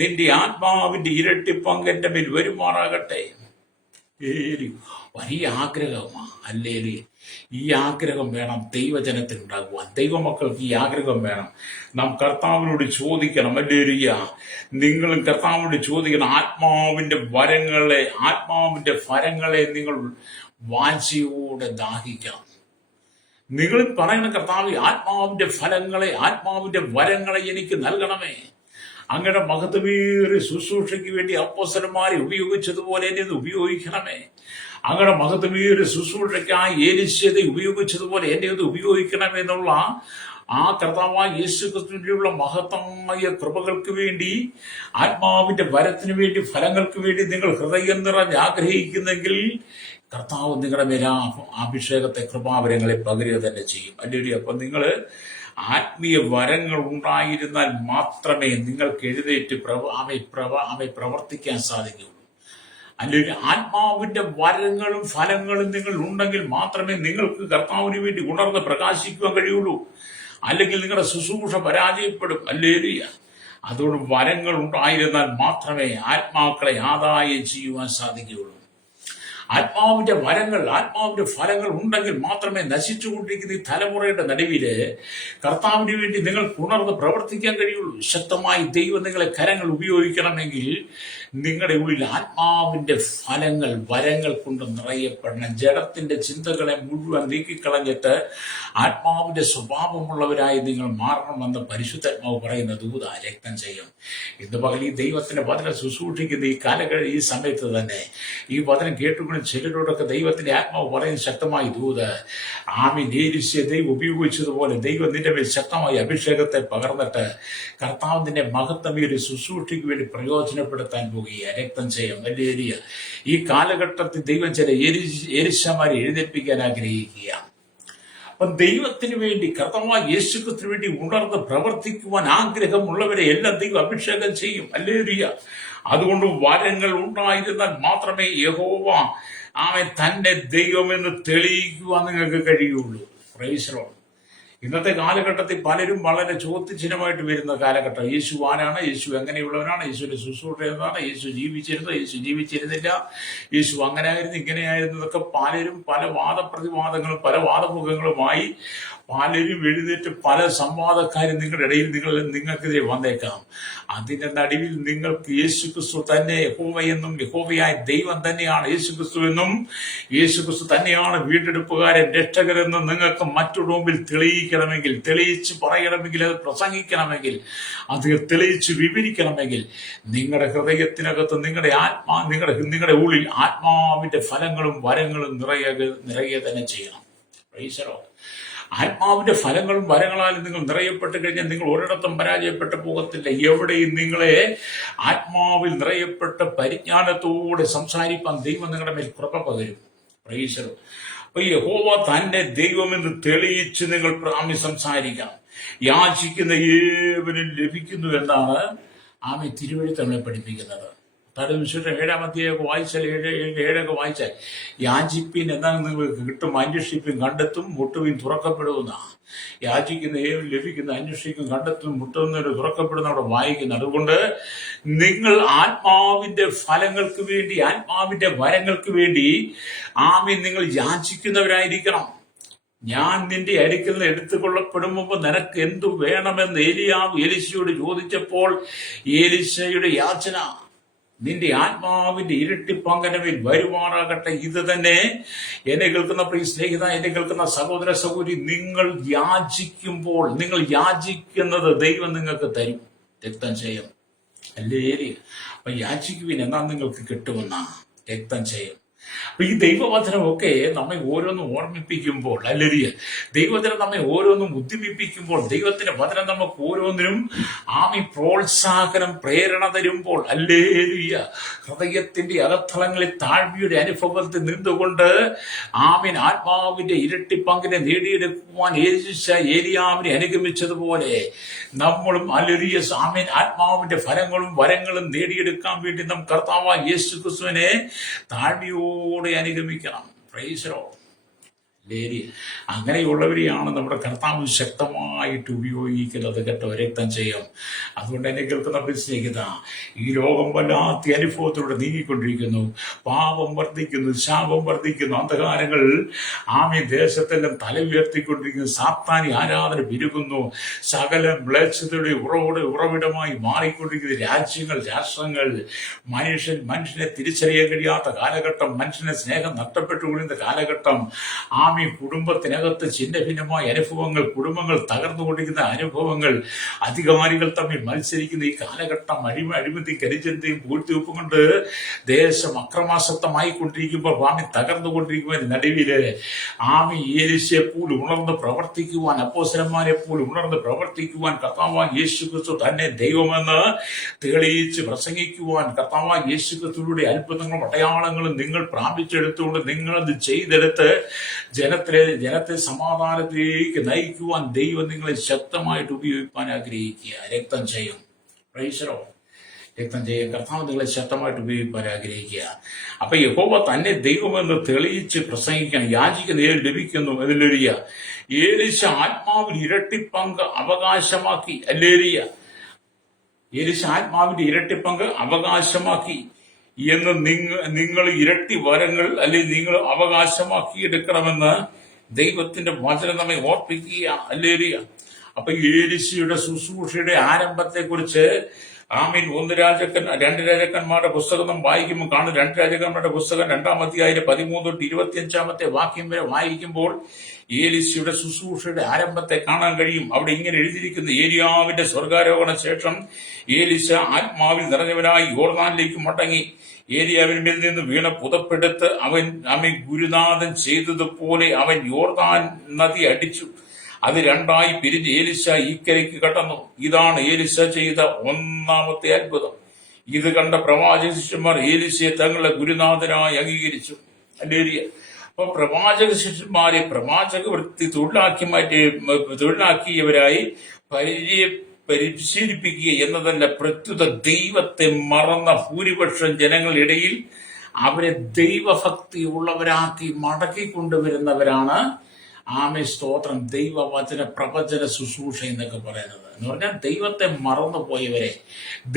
നിന്റെ ആത്മാവിന്റെ ഇരട്ടി പങ്ക് എന്റെ മേൽ വരുമാറാകട്ടെ. വലിയ ആഗ്രഹമാണ്. അല്ലേലേ, ഈ ആഗ്രഹം വേണം ദൈവജനത്തിനുണ്ടാകുവാൻ. ദൈവമക്കൾക്ക് ഈ ആഗ്രഹം വേണം. നാം കർത്താവിനോട് ചോദിക്കണം. അല്ലേലൂയ, നിങ്ങളും കർത്താവിനോട് ചോദിക്കണം. ആത്മാവിന്റെ വരങ്ങളെ, ആത്മാവിന്റെ ഫലങ്ങളെ നിങ്ങൾ വാഞ്ചയോടെ ദാഹിക്കണം. നിങ്ങൾ പറയണം, കർത്താവ് ആത്മാവിന്റെ ഫലങ്ങളെ, ആത്മാവിന്റെ വരങ്ങളെ എനിക്ക് നൽകണമേ. അങ്ങയുടെ മഹത്വമേറിയ ശുശ്രൂഷയ്ക്ക് വേണ്ടി അപ്പോസ്തലന്മാരെ ഉപയോഗിച്ചതുപോലെ എന്നെ ഉപയോഗിക്കണമേ. അങ്ങയുടെ മഹത്വമേറിയ ശുശ്രൂഷയ്ക്കായി എലീശയെ ഉപയോഗിച്ചതുപോലെ എന്നെ ഒന്ന് ഉപയോഗിക്കണമെന്നുള്ള ആ കർത്താവായ യേശുക്രിസ്തുവിനുള്ള മഹത്തമായ കൃപകൾക്ക് വേണ്ടി, ആത്മാവിന്റെ വരത്തിന് വേണ്ടി, ഫലങ്ങൾക്ക് വേണ്ടി നിങ്ങൾ ഹൃദയം നിറഞ്ഞ് ആഗ്രഹിക്കുന്നെങ്കിൽ കർത്താവ് നിങ്ങളുടെ മേൽ ആ അഭിഷേകത്തെ, കൃപാവരങ്ങളെ പകരുക തന്നെ ചെയ്യും. അല്ലെങ്കിൽ അപ്പൊ നിങ്ങള് ആത്മീയ വരങ്ങൾ ഉണ്ടായിരുന്നാൽ മാത്രമേ നിങ്ങൾക്ക് എഴുന്നേറ്റ് പ്രവർത്തിക്കാൻ സാധിക്കുകയുള്ളൂ. അല്ലെങ്കിൽ ആത്മാവിന്റെ വരങ്ങളും ഫലങ്ങളും നിങ്ങൾ ഉണ്ടെങ്കിൽ മാത്രമേ നിങ്ങൾക്ക് കർത്താവിന് വേണ്ടി ഉണർന്ന് പ്രകാശിക്കുവാൻ കഴിയുള്ളൂ. അല്ലെങ്കിൽ നിങ്ങളുടെ ശുശ്രൂഷ പരാജയപ്പെടും. ഹല്ലേലൂയ. അതുകൊണ്ട് വരങ്ങൾ ഉണ്ടായിരുന്നാൽ മാത്രമേ ആത്മാക്കളെ ആദായം ചെയ്യുവാൻ സാധിക്കുകയുള്ളൂ. ആത്മാവിന്റെ വരങ്ങൾ, ആത്മാവിന്റെ ഫലങ്ങൾ ഉണ്ടെങ്കിൽ മാത്രമേ നശിച്ചുകൊണ്ടിരിക്കുന്ന ഈ തലമുറയുടെ നടുവില് കർത്താവിന് വേണ്ടി നിങ്ങൾക്ക് ഉണർന്ന് പ്രവർത്തിക്കാൻ കഴിയുള്ളൂ. ശക്തമായി ദൈവം നിങ്ങളെ കരങ്ങൾ ഉപയോഗിക്കണമെങ്കിൽ നിങ്ങളുടെ ഉള്ളിൽ ആത്മാവിന്റെ ഫലങ്ങൾ, വരങ്ങൾ കൊണ്ട് നിറയപ്പെടണം. ജഡത്തിന്റെ ചിന്തകളെ മുഴുവൻ നീക്കിക്കളഞ്ഞിട്ട് ആത്മാവിന്റെ സ്വഭാവമുള്ളവരായി നിങ്ങൾ മാറണമെന്ന് പരിശുദ്ധാത്മാവ് പറയുന്ന ദൂത രക്തം ചെയ്യും. ഇന്ന് പകൽ ഈ ദൈവത്തിന്റെ വചനം ശുശ്രൂഷിക്കുന്ന ഈ സമയത്ത് തന്നെ ഈ വചനം കേട്ടുകൊണ്ട് ചിലരോടൊക്കെ ദൈവത്തിന്റെ ആത്മാവ് പറയുന്ന ശക്തമായി ദൂത്, ആമീൻ, എലീശയെ ദൈവം ഉപയോഗിച്ചതുപോലെ ദൈവം നിന്റെ മേൽ ശക്തമായ അഭിഷേകത്തെ പകർന്നിട്ട് കർത്താവ് നിന്റെ മഹത്വമേറിയ ശുശ്രൂഷയ്ക്ക് വേണ്ടി പ്രയോജനപ്പെടുത്താൻ പോകുക. രക്തം ചെയ്യാം. വലിയ ഈ കാലഘട്ടത്തിൽ ദൈവം ചില എലീശമാരെ എഴുന്നേൽപ്പിക്കാൻ ആഗ്രഹിക്കുക. അപ്പം ദൈവത്തിന് വേണ്ടി, കർത്താവായ യേശുക്രിസ്തുവിന് വേണ്ടി ഉണർന്ന് പ്രവർത്തിക്കുവാൻ ആഗ്രഹമുള്ളവരെ എല്ലാം ദൈവം അഭിഷേകം ചെയ്യും. ഹല്ലേലൂയ. അതുകൊണ്ട് വരങ്ങൾ ഉണ്ടായിരുന്നാൽ മാത്രമേ യഹോവ അവൻ തന്നെ ദൈവമെന്ന് തെളിയിക്കുവാൻ നിങ്ങൾക്ക് കഴിയുള്ളൂ. Price the Lord. ഇന്നത്തെ കാലഘട്ടത്തിൽ പലരും വളരെ ചോദ്യചിഹ്നമായിട്ട് വരുന്ന കാലഘട്ടം. യേശു ആരാണ്? യേശു എങ്ങനെയുള്ളവനാണ്? യേശുവിന്റെ ശുശ്രൂഷ എന്താണ്? യേശു ജീവിച്ചിരുന്നു? യേശു ജീവിച്ചിരുന്നില്ല? യേശു അങ്ങനെയായിരുന്നു, ഇങ്ങനെയായിരുന്നു? ഇതൊക്കെ പലരും പല വാദപ്രതിവാദങ്ങളും പല വാദമുഖങ്ങളുമായി പലരും എഴുന്നേറ്റ് പല സംവാദക്കാരും നിങ്ങളുടെ ഇടയിൽ നിങ്ങൾക്കെതിരെ വന്നേക്കാം. അതിന്റെ നടുവിൽ നിങ്ങൾക്ക് യേശുക്രിസ്തു തന്നെ യഹോവയെന്നും യഹോവയായ ദൈവം തന്നെയാണ് യേശുക്രിസ്തു എന്നും യേശുക്രിസ്തു തന്നെയാണ് വീണ്ടെടുപ്പുകാരൻ രക്ഷകരെന്നും നിങ്ങൾക്ക് മറ്റൊരു മുമ്പിൽ തെളിയിക്കണമെങ്കിൽ, തെളിയിച്ച് പറയണമെങ്കിൽ, അത് പ്രസംഗിക്കണമെങ്കിൽ, അത് തെളിയിച്ച് വിവരിക്കണമെങ്കിൽ നിങ്ങളുടെ ഹൃദയത്തിനകത്ത് നിങ്ങളുടെ ഉള്ളിൽ ആത്മാവിന്റെ ഫലങ്ങളും വരങ്ങളും നിറയെ തന്നെ ചെയ്യണം. Price the Lord. ആത്മാവിന്റെ ഫലങ്ങളും വരങ്ങളാലും നിങ്ങൾ നിറയപ്പെട്ട് കഴിഞ്ഞാൽ നിങ്ങൾ ഒരിടത്തും പരാജയപ്പെട്ടു പോകത്തില്ല. എവിടെയും നിങ്ങളെ ആത്മാവിൽ നിറയപ്പെട്ട് പരിജ്ഞാനത്തോടെ സംസാരിക്കാൻ ദൈവം നിങ്ങളുടെ മേൽ കൃപ പകരും. Price the Lord. അപ്പൊ യഹോവ തന്നെ ദൈവമെന്ന് തെളിയിച്ച് നിങ്ങൾ സംസാരിക്കണം. യാചിക്കുന്ന ഏവനും ലഭിക്കുന്നു എന്നാണ് ആമേൻ തിരുവെഴുത്ത് നമ്മളെ പഠിപ്പിക്കുന്നത്. വിശുദ്ധ 7-ാം അധ്യായമൊക്കെ വായിച്ചാൽ യാചിപ്പിൻ എന്താണ് നിങ്ങൾക്ക് കിട്ടും, അന്വേഷിപ്പിൻ കണ്ടെത്തും, മുട്ടുവിൻ തുറക്കപ്പെടുന്ന. യാചിക്കുന്ന ഏവനും ലഭിക്കുന്ന, അന്വേഷിക്കും കണ്ടെത്തും, മുട്ടുന്നവര് തുറക്കപ്പെടുന്ന അവിടെ വായിക്കുന്നു. അതുകൊണ്ട് നിങ്ങൾ ആത്മാവിന്റെ ഫലങ്ങൾക്ക് വേണ്ടി, ആത്മാവിന്റെ വരങ്ങൾക്ക് വേണ്ടി ആമേൻ നിങ്ങൾ യാചിക്കുന്നവരായിരിക്കണം. ഞാൻ നിന്റെ അടുക്കൽ നിന്ന് എടുത്തുകൊള്ളപ്പെടും മുമ്പ് നിനക്ക് എന്തു വേണമെന്ന് എലീശയോട് ചോദിച്ചപ്പോൾ എലീശയുടെ യാചന നിന്റെ ആത്മാവിന്റെ ഇരട്ടി പങ്കനവിൽ വരുമാറാകട്ടെ. ഇത് തന്നെ എന്നെ കേൾക്കുന്ന പ്രിയ സ്നേഹിത, എന്നെ കേൾക്കുന്ന സഹോദര സഹോദരി, നിങ്ങൾ യാചിക്കുമ്പോൾ, നിങ്ങൾ യാചിക്കുന്നത് ദൈവം നിങ്ങൾക്ക് തരും. രക്തം ചെയ്യും അല്ലേ? അപ്പൊ യാചിക്കുവിൻ എന്നാൽ നിങ്ങൾക്ക് കിട്ടുമെന്ന രക്തം ചെയ്യും. അപ്പൊ ഈ ദൈവവചനമൊക്കെ നമ്മെ ഓരോന്നും ഓർമ്മിപ്പിക്കുമ്പോൾ, അല്ലെങ്കിൽ ദൈവവചനം നമ്മെ ഓരോന്നും ഉദ്യമിപ്പിക്കുമ്പോൾ, ദൈവത്തിന്റെ വചനം നമുക്ക് ഓരോന്നിനും പ്രോത്സാഹനം, പ്രേരണ തരുമ്പോൾ, ഹല്ലേലൂയ, ഹൃദയത്തിന്റെ അകത്തളങ്ങളിൽ താഴ്മയുടെ അനുഭവത്തിൽ നിന്നുകൊണ്ട് ആത്മാവിന്റെ ഇരട്ടി പങ്കിനെ നേടിയെടുക്കുവാൻ ഏലിയാവിനെ അനുഗമിച്ചതുപോലെ നമ്മളും ഹല്ലേലൂയ ആത്മാവിന്റെ ഫലങ്ങളും വരങ്ങളും നേടിയെടുക്കാൻ വേണ്ടി നാം കർത്താവായ യേശുക്രിസ്തുവിനെ താഴ്മയോടെ അനുഗമിക്കണം. Praise the Lord. അങ്ങനെയുള്ളവരെയാണ് നമ്മുടെ കർത്താവ് ശക്തമായിട്ട് ഉപയോഗിക്കുന്നത് കേട്ടോ. രക്തം ചെയ്യും. അതുകൊണ്ട് എന്നെ കേൾക്കുന്ന സ്നേഹിത, ഈ ലോകം വല്ലാത്ത അനുഭവത്തിലൂടെ നീങ്ങിക്കൊണ്ടിരിക്കുന്നു. പാപം വർദ്ധിക്കുന്നു, ശാപം വർദ്ധിക്കുന്നു, അന്ധകാരങ്ങൾ ദേശത്തെല്ലാം തല ഉയർത്തിക്കൊണ്ടിരിക്കുന്നു, സാത്താനി ആരാധന പെരുകുന്നു, സകല മ്ലേച്ഛതയുടെ ഉറവിടമായി മാറിക്കൊണ്ടിരിക്കുന്ന രാജ്യങ്ങൾ, രാഷ്ട്രങ്ങൾ, മനുഷ്യനെ തിരിച്ചറിയാൻ കഴിയാത്ത കാലഘട്ടം, മനുഷ്യനെ സ്നേഹം നഷ്ടപ്പെട്ടുകൊണ്ടിരുന്ന കാലഘട്ടം, കുടുംബത്തിനകത്ത് ഛിന്ന ഭിന്നമായ അനുഭവങ്ങൾ, കുടുംബങ്ങൾ തകർന്നുകൊണ്ടിരിക്കുന്ന അനുഭവങ്ങൾ, അധികാരികൾ തമ്മിൽ മത്സരിക്കുന്ന ഈ കാലഘട്ടം, അഴിമതി കരിചന്തയും പൂഴ്ത്തിവെപ്പും കൊണ്ട് ദേശം അക്രമാസക്തമായി കൊണ്ടിരിക്കുമ്പോൾ തകർന്നുകൊണ്ടിരിക്കുമ്പോൾ നടുവില് ഏലീശയെ പോലും ഉണർന്ന് പ്രവർത്തിക്കുവാൻ, അപ്പോസ്തലന്മാരെ പോലും ഉണർന്ന് പ്രവർത്തിക്കുവാൻ, കർത്താവായ യേശുക്രിസ്തു തന്നെ ദൈവമെന്ന് തെളിയിച്ച് പ്രസംഗിക്കുവാൻ, കർത്താവായ യേശുക്രിസ്തുവിന്റെ അത്ഭുതങ്ങളും അടയാളങ്ങളും നിങ്ങൾ പ്രാപിച്ചെടുത്തുകൊണ്ട് നിങ്ങളത് ചെയ്തെടുത്ത് ജനത്തെ സമാധാനത്തിലേക്ക് നയിക്കുവാൻ ദൈവം നിങ്ങളെ ശക്തമായിട്ട് ഉപയോഗിക്കാൻ ആഗ്രഹിക്കുക. രക്തം ചെയ്യും. Price the Lord. രക്തം ചെയ്യും. കർത്താവ് നിങ്ങളെ ശക്തമായിട്ട് ഉപയോഗിക്കാൻ ആഗ്രഹിക്കുക. അപ്പൊ യഹോവ തന്നെ ദൈവമെന്ന് തെളിയിച്ച് പ്രസംഗിക്കണം. യാചിക്കുന്ന ലഭിക്കുന്നു. അതിലൊരിയ ഏലീശ ആത്മാവിൽ ഇരട്ടിപ്പങ്ക് അവകാശമാക്കി. അല്ലേരിയ ഏലീശ ആത്മാവിന്റെ ഇരട്ടിപ്പങ്ക് അവകാശമാക്കി എന്ന് നിങ്ങൾ ഇരട്ടി വരങ്ങൾ അല്ലെങ്കിൽ നിങ്ങൾ അവകാശമാക്കിയെടുക്കണമെന്ന് ദൈവത്തിന്റെ വചനം നമ്മെ ഓർപ്പിക്കുക. അല്ലേരിയ. അപ്പൊ ഏലീശയുടെ ശുശ്രൂഷയുടെ ആരംഭത്തെ കുറിച്ച് 2 രാജാക്കന്മാരുടെ പുസ്തകം നാം വായിക്കുമ്പോൾ കാണും. 2 രാജാക്കന്മാരുടെ പുസ്തകം 2-ാം അധ്യായം 13 തൊട്ട് 25-ാമത്തെ വാക്യം വരെ വായിക്കുമ്പോൾ ഏലീശയുടെ ശുശ്രൂഷയുടെ ആരംഭത്തെ കാണാൻ കഴിയും. അവിടെ ഇങ്ങനെ എഴുതിയിരിക്കുന്നു: ഏലിയാവിന്റെ സ്വർഗാരോഹണ ശേഷം ഏലീശ ആത്മാവിൽ നിറഞ്ഞവനായി യോർദാനിലേക്ക് മടങ്ങി. ഏലിയാവിന്മേൽ നിന്ന് വീണ പുതപ്പെടുത്ത് അവൻ ഗുരുനാഥൻ ചെയ്തതുപോലെ അവൻ യോർദാൻ നദി അടിച്ചു. അത് 2ആയി പിരിഞ്ഞ് ഏലീശ ഇക്കരയ്ക്ക് കടന്നു. ഇതാണ് ഏലീശ ചെയ്ത 1-ാമത്തെ അത്ഭുതം. ഇത് കണ്ട പ്രവാചക ശിഷ്യന്മാർ ഏലീശയെ തങ്ങളുടെ ഗുരുനാഥനായി അംഗീകരിച്ചു. അല്ലേരിയ. അപ്പൊ പ്രവാചക ശിഷ്യന്മാരെ പ്രവാചക വൃത്തി തൊഴിലാക്കിയവരായി പരിശീലിപ്പിക്കുക എന്നതല്ല, പ്രത്യുത ദൈവത്തെ മറന്ന ഭൂരിപക്ഷം ജനങ്ങളിടയിൽ അവരെ ദൈവഭക്തി ഉള്ളവരാക്കി മടക്കിക്കൊണ്ടുവരുന്നവരാണ് സ്തോത്രം ദൈവവചന പ്രവചന ശുശ്രൂഷ എന്നൊക്കെ പറയുന്നത്. എന്ന് പറഞ്ഞാൽ ദൈവത്തെ മറന്നുപോയവരെ,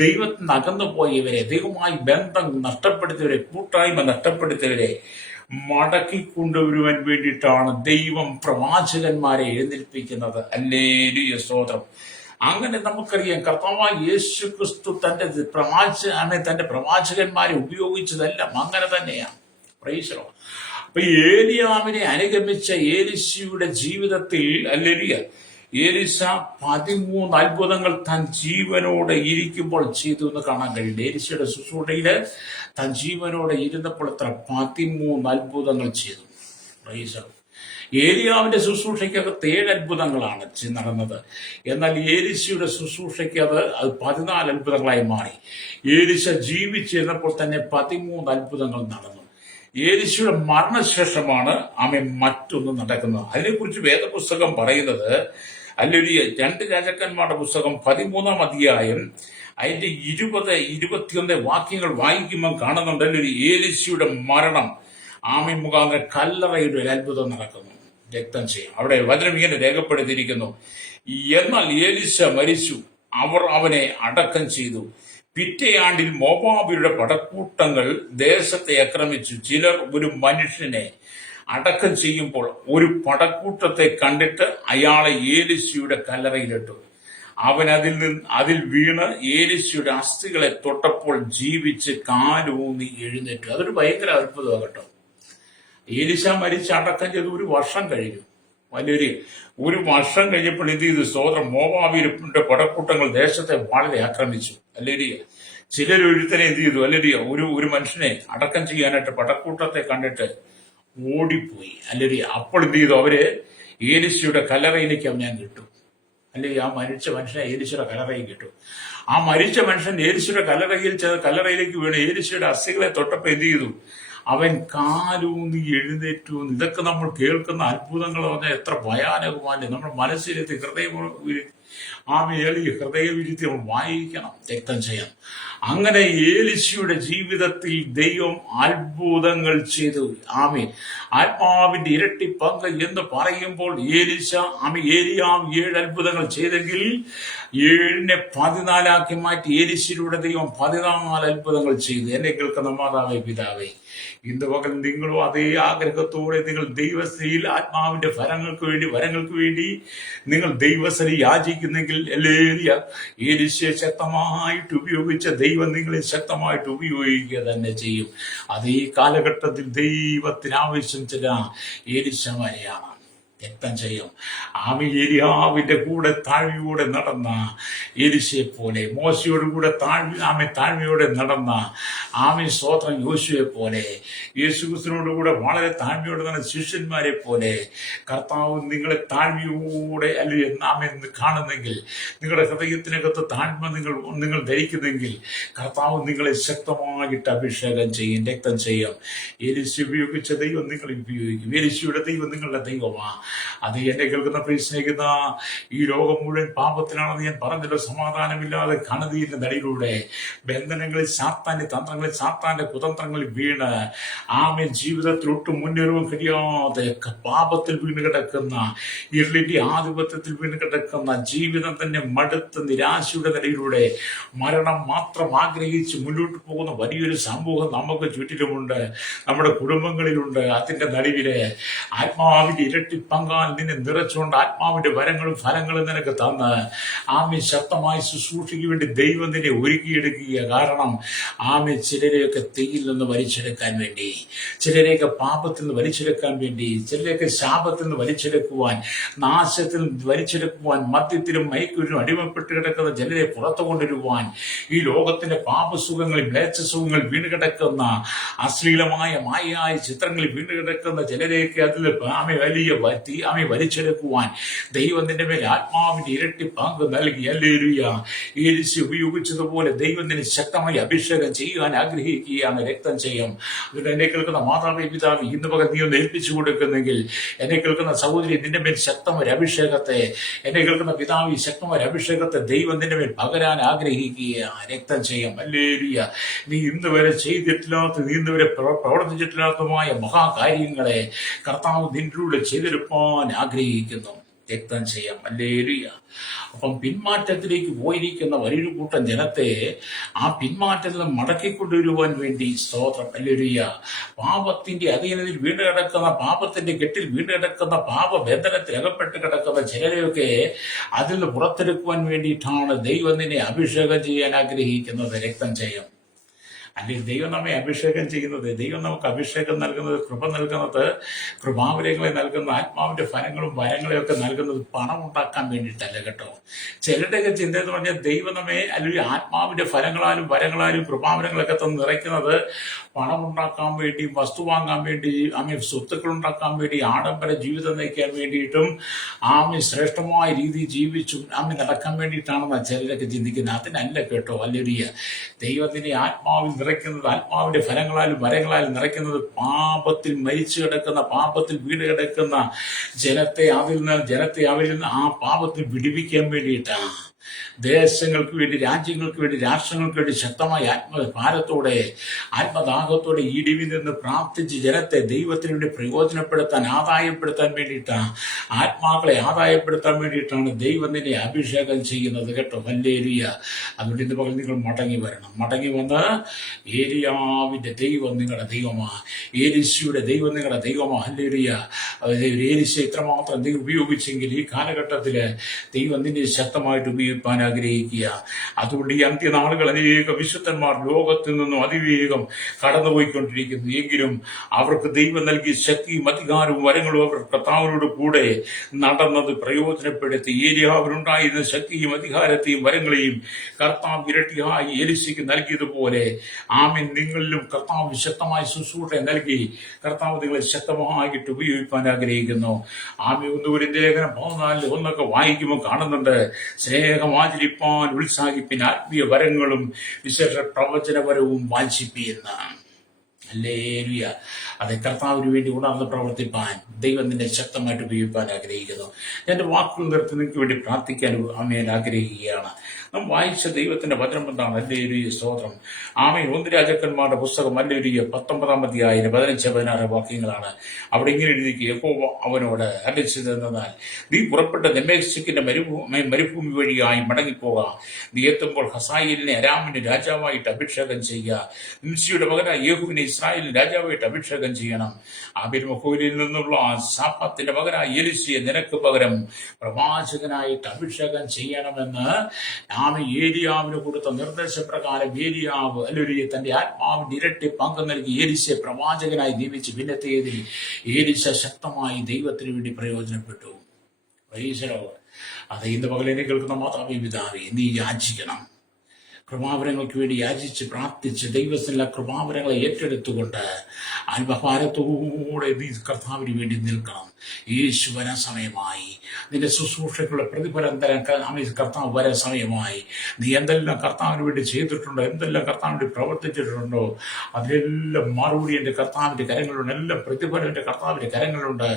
ദൈവത്തിന് അകന്നു പോയവരെ, ദൈവവുമായി ബന്ധം നഷ്ടപ്പെടുത്തിയവരെ, കൂട്ടായ്മ നഷ്ടപ്പെടുത്തിയവരെ മടക്കി കൊണ്ടുവരുവാൻ വേണ്ടിയിട്ടാണ് ദൈവം പ്രവാചകന്മാരെ എഴുന്നേൽപ്പിക്കുന്നത്. ഹല്ലേലൂയ, സ്തോത്രം. അങ്ങനെ നമുക്കറിയാം, കർത്താവായ യേശു ക്രിസ്തു തന്റെ പ്രവാചകന്മാരെ ഉപയോഗിച്ചതെല്ലാം അങ്ങനെ തന്നെയാണ്. Price the Lord. അപ്പൊ ഏലിയാവിനെ അനുഗമിച്ച ഏലിശയുടെ ജീവിതത്തിൽ, ഹല്ലേലൂയ, ഏലിശ 13 അത്ഭുതങ്ങൾ താൻ ജീവനോടെ ഇരിക്കുമ്പോൾ ചെയ്തു എന്ന് കാണാൻ കഴിയുന്നു. ഏലിശയുടെ ശുശ്രൂഷയില് താൻ ജീവനോടെ ഇരുന്നപ്പോൾ എത്ര 13 അത്ഭുതങ്ങൾ ചെയ്തു. Praise the Lord. ഏലിയാവിന്റെ ശുശ്രൂഷയ്ക്കകത്ത് 7 അത്ഭുതങ്ങളാണ് നടന്നത്. എന്നാൽ ഏലിശയുടെ ശുശ്രൂഷയ്ക്ക് അത് 14 അത്ഭുതങ്ങളായി മാറി. ഏലിശ ജീവിച്ചിരുന്നപ്പോൾ തന്നെ 13 അത്ഭുതങ്ങൾ നടന്നു. ഏലിശയുടെ മരണശേഷമാണ് മറ്റൊന്ന് നടക്കുന്നത്. അതിനെക്കുറിച്ച് വേദപുസ്തകം പറയുന്നത്, അല്ലെങ്കിൽ 2 രാജാക്കന്മാരുടെ പുസ്തകം 13-ാം അധ്യായം അതിന്റെ 20-21 വാക്യങ്ങൾ വായിക്കുമ്പോൾ കാണുന്നുണ്ടല്ലോ, ഏലിശയുടെ മരണം മുഖാന്തരം കല്ലറയുടെ ഒരു അത്ഭുതം നടക്കുന്നു. രക്തം ചെയ്യും. അവിടെ വചനം ഇങ്ങനെ രേഖപ്പെടുത്തിയിരിക്കുന്നു, എന്നാൽ ഏലിശ മരിച്ചു, അവർ അവനെ അടക്കം ചെയ്തു. പിറ്റേയാണ്ടിൽ മോവാബിയുടെ പടക്കൂട്ടങ്ങൾ ദേശത്തെ ആക്രമിച്ചു. ചിലർ ഒരു മനുഷ്യനെ അടക്കം ചെയ്യുമ്പോൾ ഒരു പടക്കൂട്ടത്തെ കണ്ടിട്ട് അയാളെ ഏലിശയുടെ കല്ലറയിലിട്ടു. അവൻ അതിൽ വീണ് ഏലിശയുടെ അസ്ഥികളെ തൊട്ടപ്പോൾ ജീവിച്ച് കാലൂന്നി എഴുന്നേറ്റു. അതൊരു ഭയങ്കര അത്ഭുതമാണ് കേട്ടോ. ഏലിശ മരിച്ച് അടക്കം ചെയ്ത് 1 വർഷം കഴിഞ്ഞു. ഒരു വർഷം കഴിഞ്ഞപ്പോൾ എന്ത് ചെയ്തു? സ്തോത്രം. മോവാബിയുടെ പടക്കൂട്ടങ്ങൾ ദേശത്തെ വളരെ ആക്രമിച്ചു. അല്ലേരിയ. ചിലരൊരുത്തനെ എന്ത് ചെയ്തു? അല്ലേരിയ, ഒരു മനുഷ്യനെ അടക്കം ചെയ്യാനായിട്ട് പടക്കൂട്ടത്തെ കണ്ടിട്ട് ഓടിപ്പോയി. അല്ലേരിയ. അപ്പോൾ എന്ത് ചെയ്തു? അവര് ഏലിശയുടെ കല്ലറയിലേക്ക് അവനെ കിട്ടും. അല്ലെങ്കിൽ ആ മരിച്ച മനുഷ്യനെ ഏലിശയുടെ കല്ലറയിൽ കിട്ടും. ആ മരിച്ച മനുഷ്യൻ ഏലിശയുടെ കല്ലറയിലേക്ക് വീണ് ഏലിശയുടെ അസ്ഥികളെ തൊട്ടപ്പോൾ എന്ത് ചെയ്തു? അവൻ കാലൂന്നി എഴുന്നേറ്റു. ഇതൊക്കെ നമ്മൾ കേൾക്കുന്ന അത്ഭുതങ്ങൾ പറഞ്ഞാൽ എത്ര ഭയാനകമല്ലേ. നമ്മുടെ മനസ്സിലെത്തി ഹൃദയവിരുത്തി നമ്മൾ വായിക്കണം, രക്തം ചെയ്യണം. അങ്ങനെ ഏലിശയുടെ ജീവിതത്തിൽ ദൈവം അത്ഭുതങ്ങൾ ചെയ്തു. ആത്മാവിന്റെ ഇരട്ടി പങ്ക് എന്ന് പറയുമ്പോൾ ഏലിയാവ് 7 അത്ഭുതങ്ങൾ ചെയ്തെങ്കിൽ 7നെ 14 മാറ്റി ഏലിശയിലൂടെ ദൈവം 14 അത്ഭുതങ്ങൾ ചെയ്തു. എന്നെ കേൾക്കുന്ന മാതാവേ, പിതാവേ, ഇന്ന് പകൽ നിങ്ങളും അതേ ആഗ്രഹത്തോടെ നിങ്ങൾ ദൈവസ്ഥയിൽ ആത്മാവിന്റെ വരങ്ങൾക്ക് വേണ്ടി നിങ്ങൾ ദൈവസ്ഥലി യാചിക്കുന്നെങ്കിൽ, ഏലിശയെ ശക്തമായിട്ട് ഉപയോഗിച്ച ദൈവം നിങ്ങളെ ശക്തമായിട്ട് ഉപയോഗിക്കുക തന്നെ ചെയ്യും. അതേ കാലഘട്ടത്തിൽ ദൈവത്തിന് ആവശ്യം ചില ഏലിശമാരെയാണ്. രക്തം ചെയ്യും. ഏലിയാവിന്റെ കൂടെ താഴ്മയോടെ നടന്ന ഏലിശയെ പോലെ, മോശയോട് കൂടെ താഴ്മയോടെ നടന്ന സ്തോത്രം യോശുവെ പോലെ, യേശുക്രിസ്തുവിനോട് കൂടെ വളരെ താഴ്മയോടെ നടന്ന ശിഷ്യന്മാരെ പോലെ കർത്താവ് നിങ്ങളെ താഴ്മയോടെ അല്ലെങ്കിൽ കാണുന്നെങ്കിൽ, നിങ്ങളുടെ ഹൃദയത്തിനകത്ത് താഴ്മ നിങ്ങൾ ധരിക്കുന്നെങ്കിൽ കർത്താവ് നിങ്ങളെ ശക്തമായിട്ട് അഭിഷേകം ചെയ്യും, രക്തം ചെയ്യും. ഏലിശ ഉപയോഗിച്ച ദൈവം നിങ്ങളെ ഉപയോഗിക്കും. ഏലിശയുടെ ദൈവം നിങ്ങളുടെ ദൈവമാണ്. അത് എന്നെ കേൾക്കുന്ന സ്നേഹിക്കുന്ന, ഈ ലോകം മുഴുവൻ പാപത്തിലാണെന്ന് ഞാൻ പറഞ്ഞല്ലോ. സമാധാനമില്ലാതെ കണതിയുടെ നടിയിലൂടെ ബന്ധനങ്ങളിൽ സാത്താന്റെ തന്ത്രങ്ങളിൽ സാത്താന്റെ കുതന്ത്രങ്ങളിൽ വീണ് ജീവിതത്തിൽ ഒട്ടും മുന്നേറുവാൻ കഴിയാതെ പാപത്തിൽ വീണ് കിടക്കുന്ന, ഇരുളിന്റെ ആധിപത്യത്തിൽ വീണ് കിടക്കുന്ന, ജീവിതം തന്നെ മടുത്ത നിരാശയുടെ നിലയിലൂടെ മരണം മാത്രം ആഗ്രഹിച്ച് മുന്നോട്ട് പോകുന്ന വലിയൊരു സമൂഹം നമുക്ക് ചുറ്റിലുമുണ്ട്, നമ്മുടെ കുടുംബങ്ങളിലുണ്ട്. അതിന്റെ നടുവില് ആത്മാവിന്റെ ഇരട്ടി പങ്കാൽ നിന്നെ നിറച്ചുകൊണ്ട് ആത്മാവിന്റെ വരങ്ങളും ഫലങ്ങളും നിനക്ക് തന്ന് ശക്തമായി ശുശ്രൂഷയ്ക്ക് വേണ്ടി ദൈവം നിന്നെ ഒരുക്കിയെടുക്കുക. കാരണം ചിലരെയൊക്കെ തീയിൽ നിന്ന് വലിച്ചെടുക്കാൻ വേണ്ടി, ചിലരെയൊക്കെ പാപത്തിൽ നിന്ന് വലിച്ചെടുക്കാൻ വേണ്ടി, ചിലരെയൊക്കെ ശാപത്തിൽ നിന്ന് വലിച്ചെടുക്കുവാൻ, നാശത്തിൽ വലിച്ചെടുക്കുവാൻ, മദ്യത്തിലും മയക്കുരിലും അടിമപ്പെട്ട് കിടക്കുന്ന ചിലരെ പുറത്തു കൊണ്ടുവരുവാൻ, ഈ ലോകത്തിന്റെ പാപസുഖങ്ങളിൽ മ്ലേച്ഛസുഖങ്ങളിൽ വീണ് കിടക്കുന്ന, അശ്ലീലമായ മായയായ ചിത്രങ്ങളിൽ വീണ് കിടക്കുന്ന ചിലരെയൊക്കെ അതിൽ വലിച്ചെടുക്കുവാൻ ദൈവം നിന്റെ മേൽ ആത്മാവിന്റെ ഇരട്ടി പങ്ക് നൽകി. ഹല്ലേലൂയ. ഏലിശ ഉപയോഗിച്ചതുപോലെ ദൈവം നിന്നെ ശക്തമായി അഭിഷേകം ചെയ്യാൻ ആഗ്രഹിക്കുകയാണ്. രക്തം ചെയ്യും. അതുകൊണ്ട് എന്നെ കേൾക്കുന്ന മാതാവേ, പിതാവേ, ഇന്ന് പകൽ നീ ഒന്ന് ഏൽപ്പിച്ചു കൊടുക്കുന്നെങ്കിൽ, എന്നെ കേൾക്കുന്ന സഹോദരി, നിന്റെ മേൽ ശക്തമായ അഭിഷേകത്തെ, എന്നെ കേൾക്കുന്ന പിതാവ്, ശക്തമായ അഭിഷേകത്തെ ദൈവം നിന്റെ മേൽ പകരാൻ ആഗ്രഹിക്കുകയാണ്. രക്തം ചെയ്യും. ഹല്ലേലൂയ. നീ ഇന്ന് വരെ ചെയ്തിട്ടില്ലാത്ത, നീ ഇന്ന് വരെ പ്രവർത്തിച്ചിട്ടില്ലാത്തതുമായ മഹാകാര്യങ്ങളെ കർത്താവ് നിന്നിലൂടെ ചെയ്തെടുപ്പാൻ ആഗ്രഹിക്കുന്നു. രക്തം ചെയ്യാം. ഹല്ലേലൂയ. അപ്പം പിന്മാറ്റത്തിലേക്ക് പോയിരിക്കുന്ന വലിയൊരു കൂട്ടം ജനത്തെ ആ പിന്മാറ്റത്തിൽ നിന്ന് മടക്കിക്കൊണ്ടുവരുവാൻ വേണ്ടി സ്തോത്രം. ഹല്ലേലൂയ. പാപത്തിന്റെ അധീനതയിൽ വീണ് കിടക്കുന്ന, പാപത്തിന്റെ കെട്ടിൽ വീണ് കിടക്കുന്ന, പാപബന്ധനത്തിൽ അകപ്പെട്ട് കിടക്കുന്ന ചിലരെയൊക്കെ അതിൽ നിന്ന് പുറത്തെടുക്കുവാൻ വേണ്ടിയിട്ടാണ് ദൈവം നിന്നെ അഭിഷേകം ചെയ്യാൻ ആഗ്രഹിക്കുന്നത്. രക്തം ചെയ്യും. അല്ലെങ്കിൽ ദൈവം നമ്മെ അഭിഷേകം ചെയ്യുന്നത്, ദൈവം നമുക്ക് അഭിഷേകം നൽകുന്നത്, കൃപ നൽകുന്നത്, കൃപാവരങ്ങളെ നൽകുന്ന, ആത്മാവിന്റെ ഫലങ്ങളും വരങ്ങളെയൊക്കെ നൽകുന്നത് പണം ഉണ്ടാക്കാൻ വേണ്ടിയിട്ടല്ല കേട്ടോ. ചിലരുടെയൊക്കെ ചിന്ത എന്ന് പറഞ്ഞാൽ ദൈവം നമ്മെ അല്ലെങ്കിൽ ആത്മാവിന്റെ ഫലങ്ങളാലും വരങ്ങളാലും കൃപാവരങ്ങളൊക്കെ തന്ന് നിറയ്ക്കുന്നത് പണം ഉണ്ടാക്കാൻ വേണ്ടി, വസ്തു വാങ്ങാൻ വേണ്ടി, സ്വത്തുക്കൾ ഉണ്ടാക്കാൻ വേണ്ടി, ആഡംബര ജീവിതം നയിക്കാൻ വേണ്ടിയിട്ടും ശ്രേഷ്ഠമായ രീതിയിൽ ജീവിച്ചും നടക്കാൻ വേണ്ടിയിട്ടാണെന്ന് ചിലരൊക്കെ ചിന്തിക്കുന്നത്. അതിനല്ല കേട്ടോ. ഹല്ലേലൂയ. ദൈവത്തിന്റെ ആത്മാവിൽ നിറയ്ക്കുന്നത്, ആത്മാവിന്റെ ഫലങ്ങളാലും വരങ്ങളാലും നിറയ്ക്കുന്നത് പാപത്തിൽ മരിച്ചു കിടക്കുന്ന, പാപത്തിൽ വീട് കിടക്കുന്ന ജനത്തെ അവരിൽ നിന്ന് ആ പാപത്തിൽ വിടുവിക്കാൻ വേണ്ടിയിട്ടാണ്. ദേശങ്ങൾക്ക് വേണ്ടി, രാജ്യങ്ങൾക്ക് വേണ്ടി, രാഷ്ട്രങ്ങൾക്ക് വേണ്ടി ശക്തമായ ആത്മഭാരത്തോടെ, ആത്മദാഹത്തോടെ ഇടിവിൽ നിന്ന് പ്രാർത്ഥിച്ച് ജനത്തെ ദൈവത്തിന് വേണ്ടി പ്രയോജനപ്പെടുത്താൻ, ആദായപ്പെടുത്താൻ വേണ്ടിയിട്ടാണ്, ആത്മാക്കളെ ആദായപ്പെടുത്താൻ വേണ്ടിയിട്ടാണ് ദൈവം നിന്നെ അഭിഷേകം ചെയ്യുന്നത് കേട്ടോ. ഹല്ലേലൂയ. അതുകൊണ്ട് ഇന്ന് പകൽ നിങ്ങൾ മടങ്ങി വരണം. മടങ്ങി വന്ന് ഏലിയാവിന്റെ ദൈവം നിങ്ങളുടെ ദൈവമാണ്, ഏലിശയുടെ ദൈവം നിങ്ങളുടെ ദൈവമാണ്. ഹല്ലേലൂയ. ഏലിശ ഇത്രമാത്രം ദൈവം ഉപയോഗിച്ചെങ്കിൽ ഈ കാലഘട്ടത്തിൽ ദൈവം നിന്നെ ശക്തമായിട്ട് ഉപയോഗിക്കാൻ ആഗ്രഹിക്കുക. അതുകൊണ്ട് ഈ അന്ത്യനാളുകൾ അനേക വിശുദ്ധന്മാർ ലോകത്തിൽ നിന്നും അതിവേഗം കടന്നുപോയിക്കൊണ്ടിരിക്കുന്നു. എങ്കിലും അവർക്ക് ദൈവം നൽകിയ ശക്തിയും അധികാരവും വരങ്ങളും അവർ കർത്താവിനോട് കൂടെ നടന്നത് പ്രയോജനപ്പെടുത്തി. ഏലിയാവിനുണ്ടായിരുന്ന ശക്തിയും അധികാരത്തെയും വരങ്ങളെയും കർത്താവ് ഇരട്ടിയായി എലിശയ്ക്ക് നൽകിയതുപോലെ നിങ്ങളിലും കർത്താവ് ശക്തമായ ശുശ്രൂഷ നൽകി കർത്താവ് നിങ്ങളെ ശക്തമായിട്ട് ഉപയോഗിക്കാൻ ആഗ്രഹിക്കുന്നു. ഒന്നുകൂടി ലേഖനം 14:1 വായിക്കുമ്പോൾ കാണുന്നുണ്ട്. സ്നേഹമാചരിപ്പാൻ ഉത്സാഹിപ്പിൻ, ആത്മീയ വരങ്ങളും വിശേഷ പ്രവചനപരവും വാഞ്ചിപ്പിക്കുന്ന. ഹല്ലേലൂയ. അത് കർത്താവിന് വേണ്ടി ഉണർന്ന് പ്രവർത്തിപ്പാൻ ദൈവം നിന്നെ ശക്തമായിട്ട് ഉപയോഗിക്കാൻ ആഗ്രഹിക്കുന്നു. എൻ്റെ വാക്കുകൾ നിർത്തി നിങ്ങൾക്ക് വേണ്ടി പ്രാർത്ഥിക്കാൻ ആഗ്രഹിക്കുകയാണ്. നാം വായിച്ച ദൈവത്തിന്റെ വചനം എന്താണ്? ഹല്ലേലൂയ, സ്തോത്രം. 1 രാജാക്കന്മാരുടെ പുസ്തകം ഹല്ലേലൂയ 19 അധ്യായം 15-16 വാക്യങ്ങളാണ്. അവിടെ ഇങ്ങനെ എഴുതിയിരിക്കുക. യഹോവ അവനോട് അരുളിച്ചതെന്നാൽ, നീ പുറപ്പെട്ട ദമേശക്കിന്റെ മരുഭൂമി വഴിയായി മടങ്ങിപ്പോക. നീ എത്തുമ്പോൾ ഹസായേലിനെ അരാമിന് രാജാവായിട്ട് അഭിഷേകം ചെയ്യുക. നിംസിയുടെ മകനായ യേഹൂവിനെ ഇസ്രായേലിന് രാജാവായിട്ട് അഭിഷേകം ചെയ്യണം. ആബേൽ-മെഹോലിൽ നിന്നുള്ള സാഫാത്തിന്റെ മകനായ എലിശയെ നിനക്ക് പകരം പ്രവാചകനായിട്ട് അഭിഷേകം ചെയ്യണമെന്ന് ഏലിയാവിന് കൊടുത്ത നിർദ്ദേശപ്രകാരം ഏലിയാവ് ഹല്ലേലൂയ തന്റെ ആത്മാവിന്റെ ഇരട്ടി പങ്ക് നൽകി എലിശയെ പ്രവാചകനായി നിയമിച്ച് പിന്നത്തേതിൽ എലിശ ശക്തമായി ദൈവത്തിന് വേണ്ടി പ്രയോജനപ്പെട്ടു. അത് ഇന്ന് പകലിനെ കേൾക്കുന്ന മാതാവേ, പിതാവേ, നീ യാചിക്കണം. കൃപാവരങ്ങൾക്ക് വേണ്ടി യാചിച്ച് പ്രാർത്ഥിച്ച് ദൈവത്തിലുള്ള കൃപാവരങ്ങളെ ഏറ്റെടുത്തുകൊണ്ട് ആത്മഭാരത്തോടെ നീ കർത്താവിന് വേണ്ടി നിൽക്കണം. യേശു വരാൻ സമയമായി. നിന്റെ ശുശ്രൂഷയ്ക്കുള്ള പ്രതിഫലം തരാൻ കർത്താവ് വരാൻ സമയമായി. നീ എന്തെല്ലാം കർത്താവിന് വേണ്ടി ചെയ്തിട്ടുണ്ടോ, എന്തെല്ലാം കർത്താവിന് വേണ്ടി പ്രവർത്തിച്ചിട്ടുണ്ടോ, അതിലെല്ലാം മറുപടി എൻ്റെ കർത്താവിൻ്റെ കരങ്ങളുണ്ട്. എല്ലാം പ്രതിഫലം എൻ്റെ കർത്താവിൻ്റെ കരങ്ങളുണ്ട്.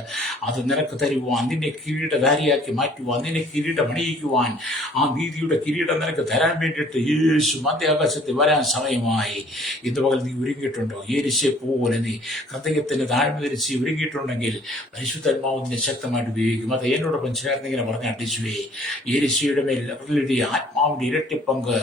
അത് നിനക്ക് തരുവാൻ, നിന്നെ കിരീടധാരിയാക്കി മാറ്റുവാൻ, നിന്നെ കിരീടം അണിയിക്കുവാൻ, ആ നീതിയുടെ കിരീടം നിനക്ക് തരാൻ വേണ്ടിയിട്ട് യേശു മധ്യാകാശത്തിൽ വരാൻ സമയമായി. ഇന്ന് പകൽ നീ ഒരുങ്ങിയിട്ടുണ്ടോ? ഏലിശയെ പോലെ നീ ഹൃദയത്തിന് താഴ്മ ധരിച്ച് ഒരുങ്ങിയിട്ടുണ്ടെങ്കിൽ പരിശുദ്ധാത്മാവിനെ ശക്തമായിട്ട് ഉപയോഗിക്കും. അത് എന്നോടൊപ്പം ചേർന്ന് ഇങ്ങനെ പറഞ്ഞ അടിച്ചുവേ, ഏലിശയുടെ മേൽ ആത്മാവിന്റെ ഇരട്ടിപ്പങ്ക്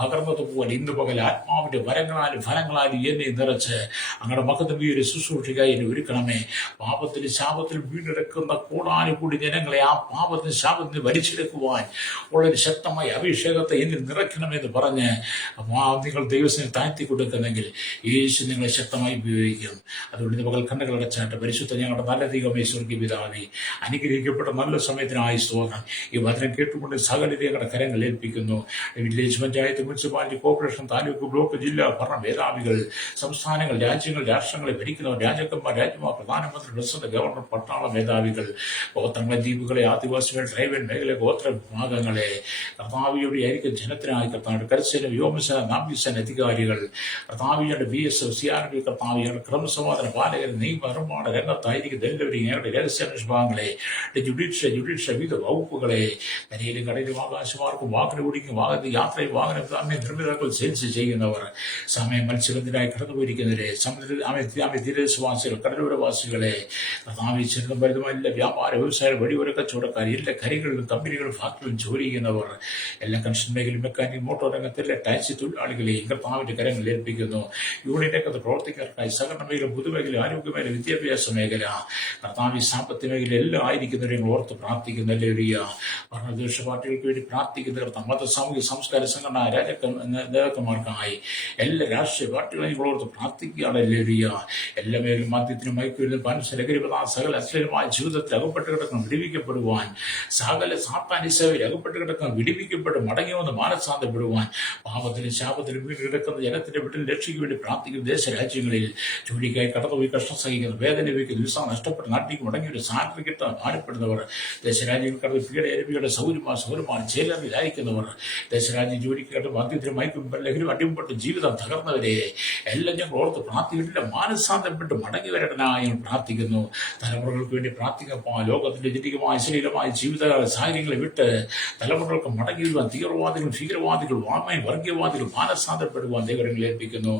പകർന്നതുപോലെ ഇന്ന് പകൽ ആത്മാവിന്റെ വരങ്ങളാലും ഫലങ്ങളാലും എന്നെ നിറച്ച് അങ്ങയുടെ മകത്തിന്റെ ഒരു ശുശ്രൂഷയ്ക്കായി എന്നെ ഒരുക്കണമേ. പാപത്തിന് ശാപത്തിൽ വീണ്ടെടുക്കുന്ന കൂടാനുകൂടി ജനങ്ങളെ ആ പാപത്തിന് ശാപത്തിന് വലിച്ചെടുക്കുവാൻ ഉള്ളൊരു ശക്തമായ അഭിഷേകത്തെ എന്നിൽ നിറയ്ക്കണമെന്ന് പറഞ്ഞ് നിങ്ങൾ ദൈവത്തിന് താഴ്ത്തി കൊടുക്കുന്നെങ്കിൽ യേശു നിങ്ങളെ ശക്തമായി ഉപയോഗിക്കും. അതുകൊണ്ട് ഇന്ന് പകൽ കണ്ണുകൾ അടച്ചാട്ട് പരിശുദ്ധ ഞങ്ങളുടെ നല്ല ദൈവമേ, സ്വർഗ്ഗീയ പിതാവേ, അനുഗ്രഹിക്കപ്പെട്ട നല്ല സമയത്തിനായി സ്തോത്രം. ഈ വചനം കേട്ടുകൊണ്ട് സകലരെ ഞങ്ങളുടെ കരങ്ങൾ ഏൽപ്പിക്കുന്നു. Village panchayat, municipality, corporation, taluk, block, ജില്ലാ ഭരണ മേധാവികൾ, സംസ്ഥാനങ്ങൾ, രാജ്യങ്ങൾ, രാഷ്ട്രങ്ങളെ ഭരിക്കുന്നവർ, രാജാക്കന്മാർ, രാജ്യമാർ, പ്രധാനമന്ത്രി, പ്രസിഡന്റ്, ഗവർണർ, പട്ടാള മേധാവികൾ, ഗോത്രങ്ങളെ, ദ്വീപുകളെ, ആദിവാസികൾ, ട്രൈബൽ മേഖല, ഗോത്ര വിഭാഗങ്ങളെ കർത്താവിയുടെ ആയിരിക്കും ജനത്തിനായി കർത്താവ് കർത്താവിന്റെ കരസേന, വ്യോമസേന, നാവികസേന അധികാരികൾ, കർത്താവിയുടെ BSF, CRP, കർത്താവിയുടെ ക്രമസമാധാന പാലകർ, നിയമനിർമ്മാണ രംഗത്തായിരിക്കുന്ന എല്ലാവരെയും ഞങ്ങളുടെ രഹസ്യാന്വേഷണ വിഭാഗങ്ങളെ, ജുഡീഷ്യൽ വിവിധ വകുപ്പുകളെ, കരയിലും കടയിലും ആകാശമാർക്കും വാഹനം ഓടിക്കും യാത്രയിൽ വാഹനം നിർമ്മിതാക്കൾ സെയിൽസ് ചെയ്യുന്നവർ, സമയം മത്സ്യബന്ധനായി കടന്നുപോയിരിക്കുന്നവരെ, തീരദേശവാസികൾ, കടലോരവാസികളെ, ചെറുതും വലുതുമായ എല്ലാ വ്യാപാര വ്യവസായ വഴിയോര കച്ചവടക്കാർ, എല്ലാ കരകളിലും കമ്പനികളും ഫാക്ടറികളും ജോലി ചെയ്യുന്നവർ, എല്ലാ കൺസ്ട്രക്ഷൻ മേഖലയും മെക്കാനിക് മോട്ടോർ രംഗത്തിലെ ടാക്സി തൊഴിലാളികളെയും കർത്താവിന്റെ കരങ്ങളിൽ ഏൽപ്പിക്കുന്നു. യൂണിയൻ രംഗത്ത് പ്രവർത്തിക്കാർക്കായി സഹകരണ മേഖല, പൊതുമേഖല, ആരോഗ്യമേഖല, വിദ്യാഭ്യാസ മേഖല, കർത്താവ് സാമ്പത്തിക മേഖല എല്ലാം ആയിരിക്കുന്നവരെ ഓർത്ത് പ്രാർത്ഥിക്കുന്ന ഭരണവിരുദ്ധ പാർട്ടികൾക്ക് വേണ്ടി പ്രാർത്ഥിക്കുന്ന കർത്താവ്, മത, സാമൂഹിക, സംസ്കാര സംഘടന നേതാക്കന്മാർക്കായി എല്ലാ രാഷ്ട്രീയ പാർട്ടികളെയും ഓർത്ത് പ്രാർത്ഥിക്കുകയാണ്. എല്ലാ മേഖലയും മദ്യത്തിനും മയക്കുമരുന്ന്, പരസ്യ ലഹരി സകല അശ്ലീലമായ ജീവിതത്തിൽ അകപ്പെട്ട് കിടക്കുന്ന വിടിവിക്കപ്പെടുവാൻ, സകല സാത്താനിസയിൽ അകപ്പെട്ട് കിടക്കുന്ന വിടിവിക്കപ്പെട്ട് മടങ്ങി വന്ന് മാനസാന്തപ്പെടുവാൻ, പാപത്തിലും ശാപത്തിലും വീട് കിടക്കുന്ന ജനത്തിന്റെ വീട്ടിൽ രക്ഷയ്ക്ക് വേണ്ടി പ്രാർത്ഥിക്കുന്ന ദേശരാജ്യങ്ങളിൽ ജോലിക്കായി കടന്നുപോയി കഷ്ടം സഹിക്കുന്ന, വേദന ലഭിക്കുന്ന, വിസ നഷ്ടപ്പെട്ട് നാട്ടിലേക്ക് മടങ്ങി ഒരു സാലറി കിട്ടാൻ ഭാരപ്പെടുന്നവർ, ദേശരാജ്യങ്ങൾ കടന്ന് പീഡ സൗരമാണ് ജയിലറിലായിരിക്കുന്നവർ, ദേശരാജ്യം ജോലിക്ക് കടന്ന് മദ്യത്തിനും മയക്കും ലഹരി അടിമപ്പെട്ട് ജീവിതം തകർന്നവരെ എല്ലാം ഞങ്ങൾ ഓർത്ത് പ്രാർത്ഥിക്കില്ല. മാനസാന്തരപ്പെട്ട് മടങ്ങി വരടനായി പ്രാർത്ഥിക്കുന്നു. തലമുറകൾക്ക് വേണ്ടി പ്രാർത്ഥിക്കപ്പോൾ ലോകത്തിന്റെ ജനികമായ ശരീരമായ ജീവിതകാല സാഹചര്യങ്ങളെ വിട്ട് തലമുറകൾക്ക് മടങ്ങി വരുവാൻ തീവ്രവാദികൾ, ഭീകരവാദികൾ, വർഗീയവാദികൾ മാനസാന്തരപ്പെടുവാൻ ദൈവങ്ങളെ ഏൽപ്പിക്കുന്നു.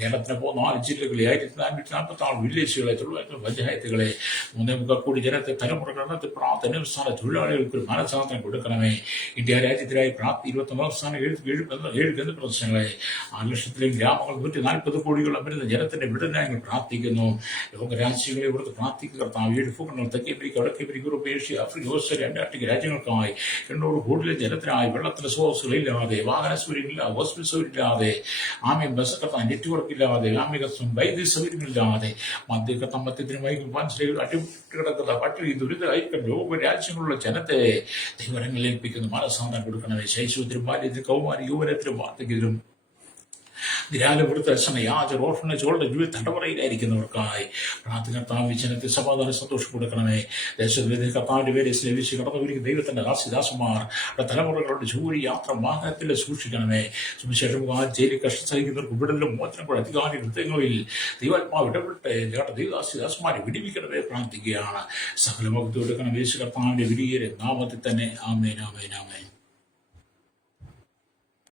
കേരളത്തിന് പോകുന്ന 4 ജില്ലകളെ, 1446 വില്ലേജുകളെ, 900 പഞ്ചായത്തുകളെ, 3.25 കോടി ജനത്തെ തലമുറകളുടെ പ്രാർത്ഥന തൊഴിലാളികൾക്ക് മാനസാന്തരം കൊടുക്കണമേ. ഇന്ത്യ രാജ്യത്തിലായി 21 സംസ്ഥാനം 7 കേന്ദ്രപ്രദേശങ്ങളെ, 6,00,000 ഗ്രാമങ്ങൾ, 140 കോടിയോളം വരുന്ന ജനത്തിന്റെ വിടുതലായി പ്രാർത്ഥിക്കുന്നു. ലോകരാജ്യങ്ങളെ ഇവിടുത്തെ പ്രാർത്ഥിക്കുക കർത്താവ്. 7 ഭൂഖണ്ഡങ്ങൾ, തെക്കേ അമേരിക്ക, വടക്കേ America, Europe, Asia, Africa, Australia, Antarctica രാജ്യങ്ങൾക്കായി 800 കോടിയിലെ ജനത്തിനായി വെള്ളത്തിന്റെ സ്രോതസ്സുകളില്ലാതെ, വാഹന സൗകര്യമില്ലാതെ, ഹോസ്പിറ്റൽ സൗകര്യമില്ലാതെ, ബസ് കർത്താൻ നെറ്റ്വർക്ക് ഇല്ലാതെ, വൈദ്യുതി സൗകര്യങ്ങളില്ലാതെ, മദ്യത്തിനും വൈകും അടിപൊളി കിടക്കുന്ന പട്ടിണി ദുരിതമായിരിക്കും ലോകരാജ്യങ്ങളുള്ള ജനത്തെ ദൈവങ്ങളിൽ ഏൽപ്പിക്കുന്നു. മാനസാന്തരം കൊടുക്കണമേ. ശൈശവത്തിലും ബാല്യത്തിലും കൗമാരി യൗവനത്തിലും വാർദ്ധക്യത്തിലും നിരാലപ്പെടുത്ത യാചർ ഓർഫനേജുകളുടെ ജീവിത തടവറയിലായിരിക്കുന്നവർക്കായി പ്രാർത്ഥികർത്താവ് ജനത്തെ സമാധാന സന്തോഷം കൊടുക്കണമേ. ദേശത്തിൽ കർത്താവിന്റെ പേരെ സ്നേഹിച്ച് കടന്നുവരിക്കുന്ന ദൈവത്തിന്റെ ദാസിദാസന്മാർ തലമുറകളുടെ ജോലി യാത്ര വാഹനത്തിൽ സൂക്ഷിക്കണമേ. സുവിശേഷം ജയിലിൽ കഷ്ടം സഹിക്കുന്നവർക്ക് വിടുതലും മോചനങ്ങളുടെ അധികാരി ഹൃദയങ്ങളിൽ ദൈവാത്മാവ് ഇടപെട്ട് ദൈവദാസിദാസന്മാരെ വിടിവിക്കണമേ പ്രാർത്ഥിക്കുകയാണ്. സകല മകത്ത് കൊടുക്കണം യേശു കർത്താവിന്റെ വലിയ നാമത്തിൽ തന്നെ. ആമേൻ, ആമേൻ, ആമേൻ.